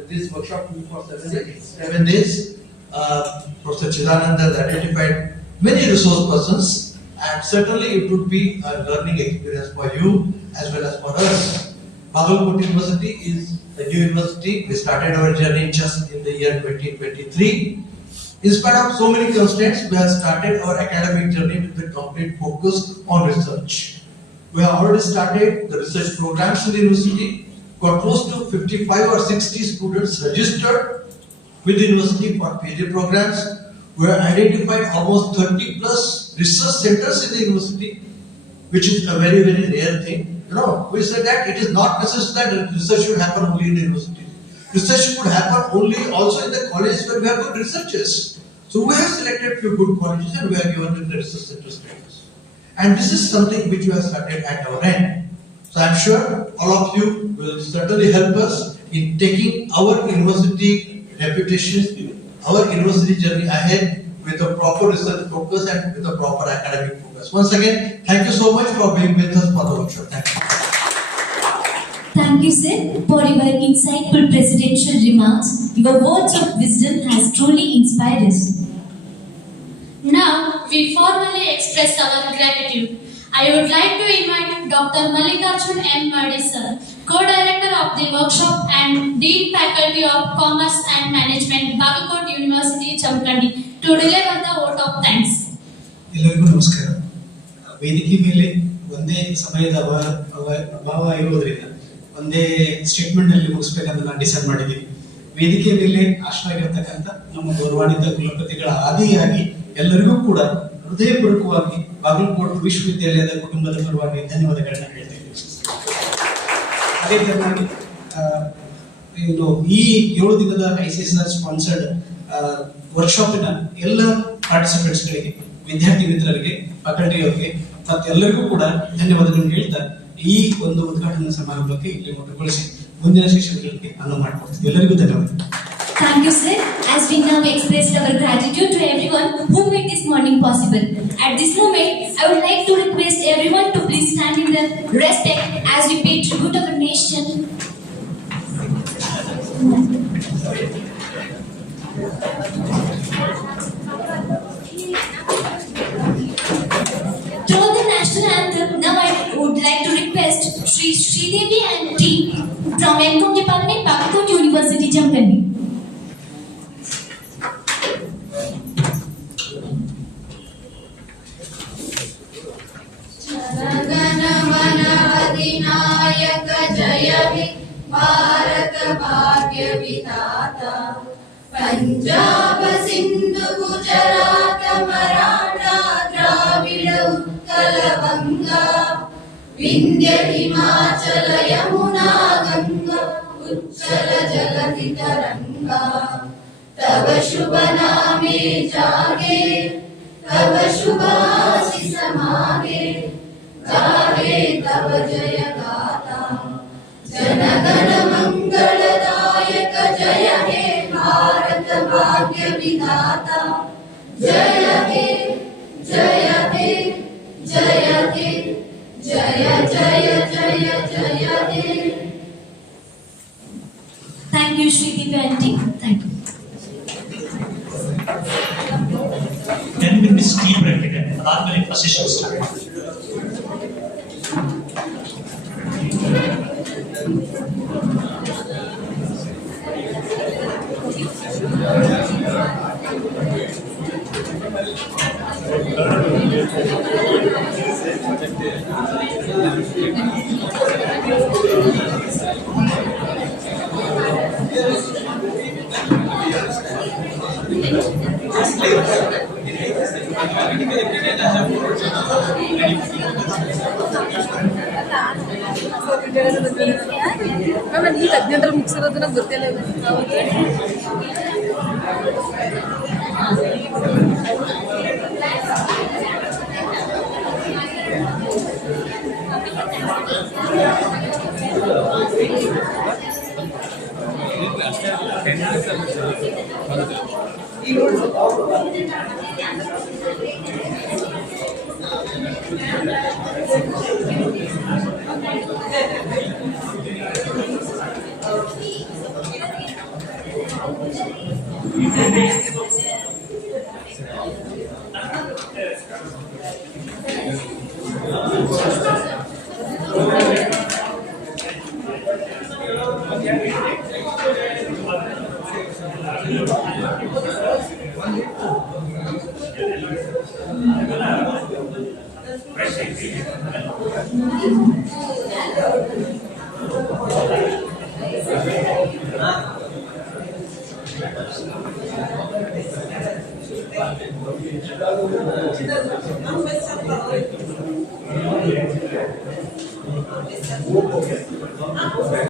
this workshop for 7 days, Professor Chidananda has identified many resource persons, and certainly it would be a learning experience for you as well as for us. Bagalkot University is a new university. We started our journey just in the year 2023. In spite of so many constraints, we have started our academic journey with a complete focus on research. We have already started the research programs in the university. Got close to 55 or 60 students registered with the university for PhD programs. We have identified almost 30 plus research centers in the university, which is a very, very rare thing. We said that it is not necessary that research should happen only in the university. Research could happen only also in the colleges where we have good researchers. So we have selected few good colleges and we have given the research center status. And this is something which we have started at our end. So I'm sure all of you will certainly help us in taking our university reputation, our university journey ahead with a proper research focus and with a proper academic focus. Once again, thank you so much for being with us for the workshop. Thank you. Thank you, sir, for your insightful presidential remarks. Your words of wisdom has truly inspired us. Now, we formally express our gratitude. I would like to invite Dr. Mallikarjun M. Madi sir, Co-Director of the workshop and Dean Faculty of Commerce and Management, Bagalkot University, Chamkandi, to deliver the vote of thanks. ಎಲ್ಲರಿಗೂ ನಮಸ್ಕಾರ. ವೇದಿಕೆ ಮೇಲೆ ಒಂದೇ ಸಮಯದ ಅಭಾವ ಇರುವುದರಿಂದ ಒಂದೇ statement ನಲ್ಲಿ ಮುಗಿಸ್ಬೇಕಂತ ನಾನು ಡಿಸೈಡ್ ಮಾಡಿದ್ದೀನಿ. ವೇದಿಕೆ ಮೇಲೆ ಆಶ್ರಯವಾಗಿರ್ತಕ್ಕಂಥ ನಮ್ಮ ಗೌರವಾನ್ವಿತ ಕುಲಪತಿಗಳ ಆದಿಯಾಗಿ ಎಲ್ಲರಿಗೂ ಕೂಡ ಹೃದಯಪೂರ್ವಕವಾಗಿ ಬಾಗಲಕೋಟೆ ವಿಶ್ವವಿದ್ಯಾಲಯದ ಕುಟುಂಬದ ಪರವಾಗಿ ಧನ್ಯವಾದಗಳನ್ನ ಹೇಳ್ತೇನೆ. ಅದೇ ತರನಾಗಿ ಈ 7 ದಿನದ ICSR ಸ್ಪಾನ್ಸರ್ಡ್ ವರ್ಕ್ಶಾಪಿನ ಎಲ್ಲ ಪಾರ್ಟಿಸಿಪೆಂಟ್ಸ್ಗಳಿಗೆ, ವಿದ್ಯಾರ್ಥಿ ಮಿತ್ರರಿಗೆ, ಫ್ಯಾಕಲ್ಟಿಯವರಿಗೆ ಮತ್ತು ಎಲ್ಲರಿಗೂ ಕೂಡ ಧನ್ಯವಾದಗಳನ್ನು ಹೇಳ್ತಾ ಈ ಒಂದು ಉದ್ಘಾಟನಾ ಸಮಾರಂಭಕ್ಕೆ ಇಲ್ಲಿ ಮೊಟ್ಟಗೊಳಿಸಿ ಮುಂದಿನ ಸೆಷನ್ಗಳಿಗೆ ಅನುವು ಮಾಡಿಕೊಡ್ತೀವಿ. ಎಲ್ಲರಿಗೂ ಧನ್ಯವಾದ. Thank you, sir. As we now expressed our gratitude to everyone who made this morning possible. At this moment, I would like to request everyone to please stand in the respect as we pay tribute to our nation. Through the national anthem, now I would like to request Shri Sridevi and team from MCOM Department, Bagalkot University, Chamkandi. अधिनायक जय हे भारत भाग्य विधाता पंजाब सिंधु गुजरात मराठा द्राविड उत्कल गंगा विंध्य हिमाचल यमुना गंगा उच्चल जलधि तरंगा तव शुभ नामे जागे तव शुभ आशीष मागे गाहे तव जय गाथा जन विधाता जय हे जय हे जय हे जय जय जय जय हे. Thank you, Shri Divya aunty. Thank you. Then with this tea break again, ಅದಾದ್ಮೇಲೆ ಪ್ರೊಸೆಷನ್ ಸ್ಟಾರ್ಟ್. ಮ್ಯಾಮ್ ಈ 18 ಮುಗಿಸಿರೋದು ನಂಗೆ ಗೊತ್ತಿಲ್ಲ.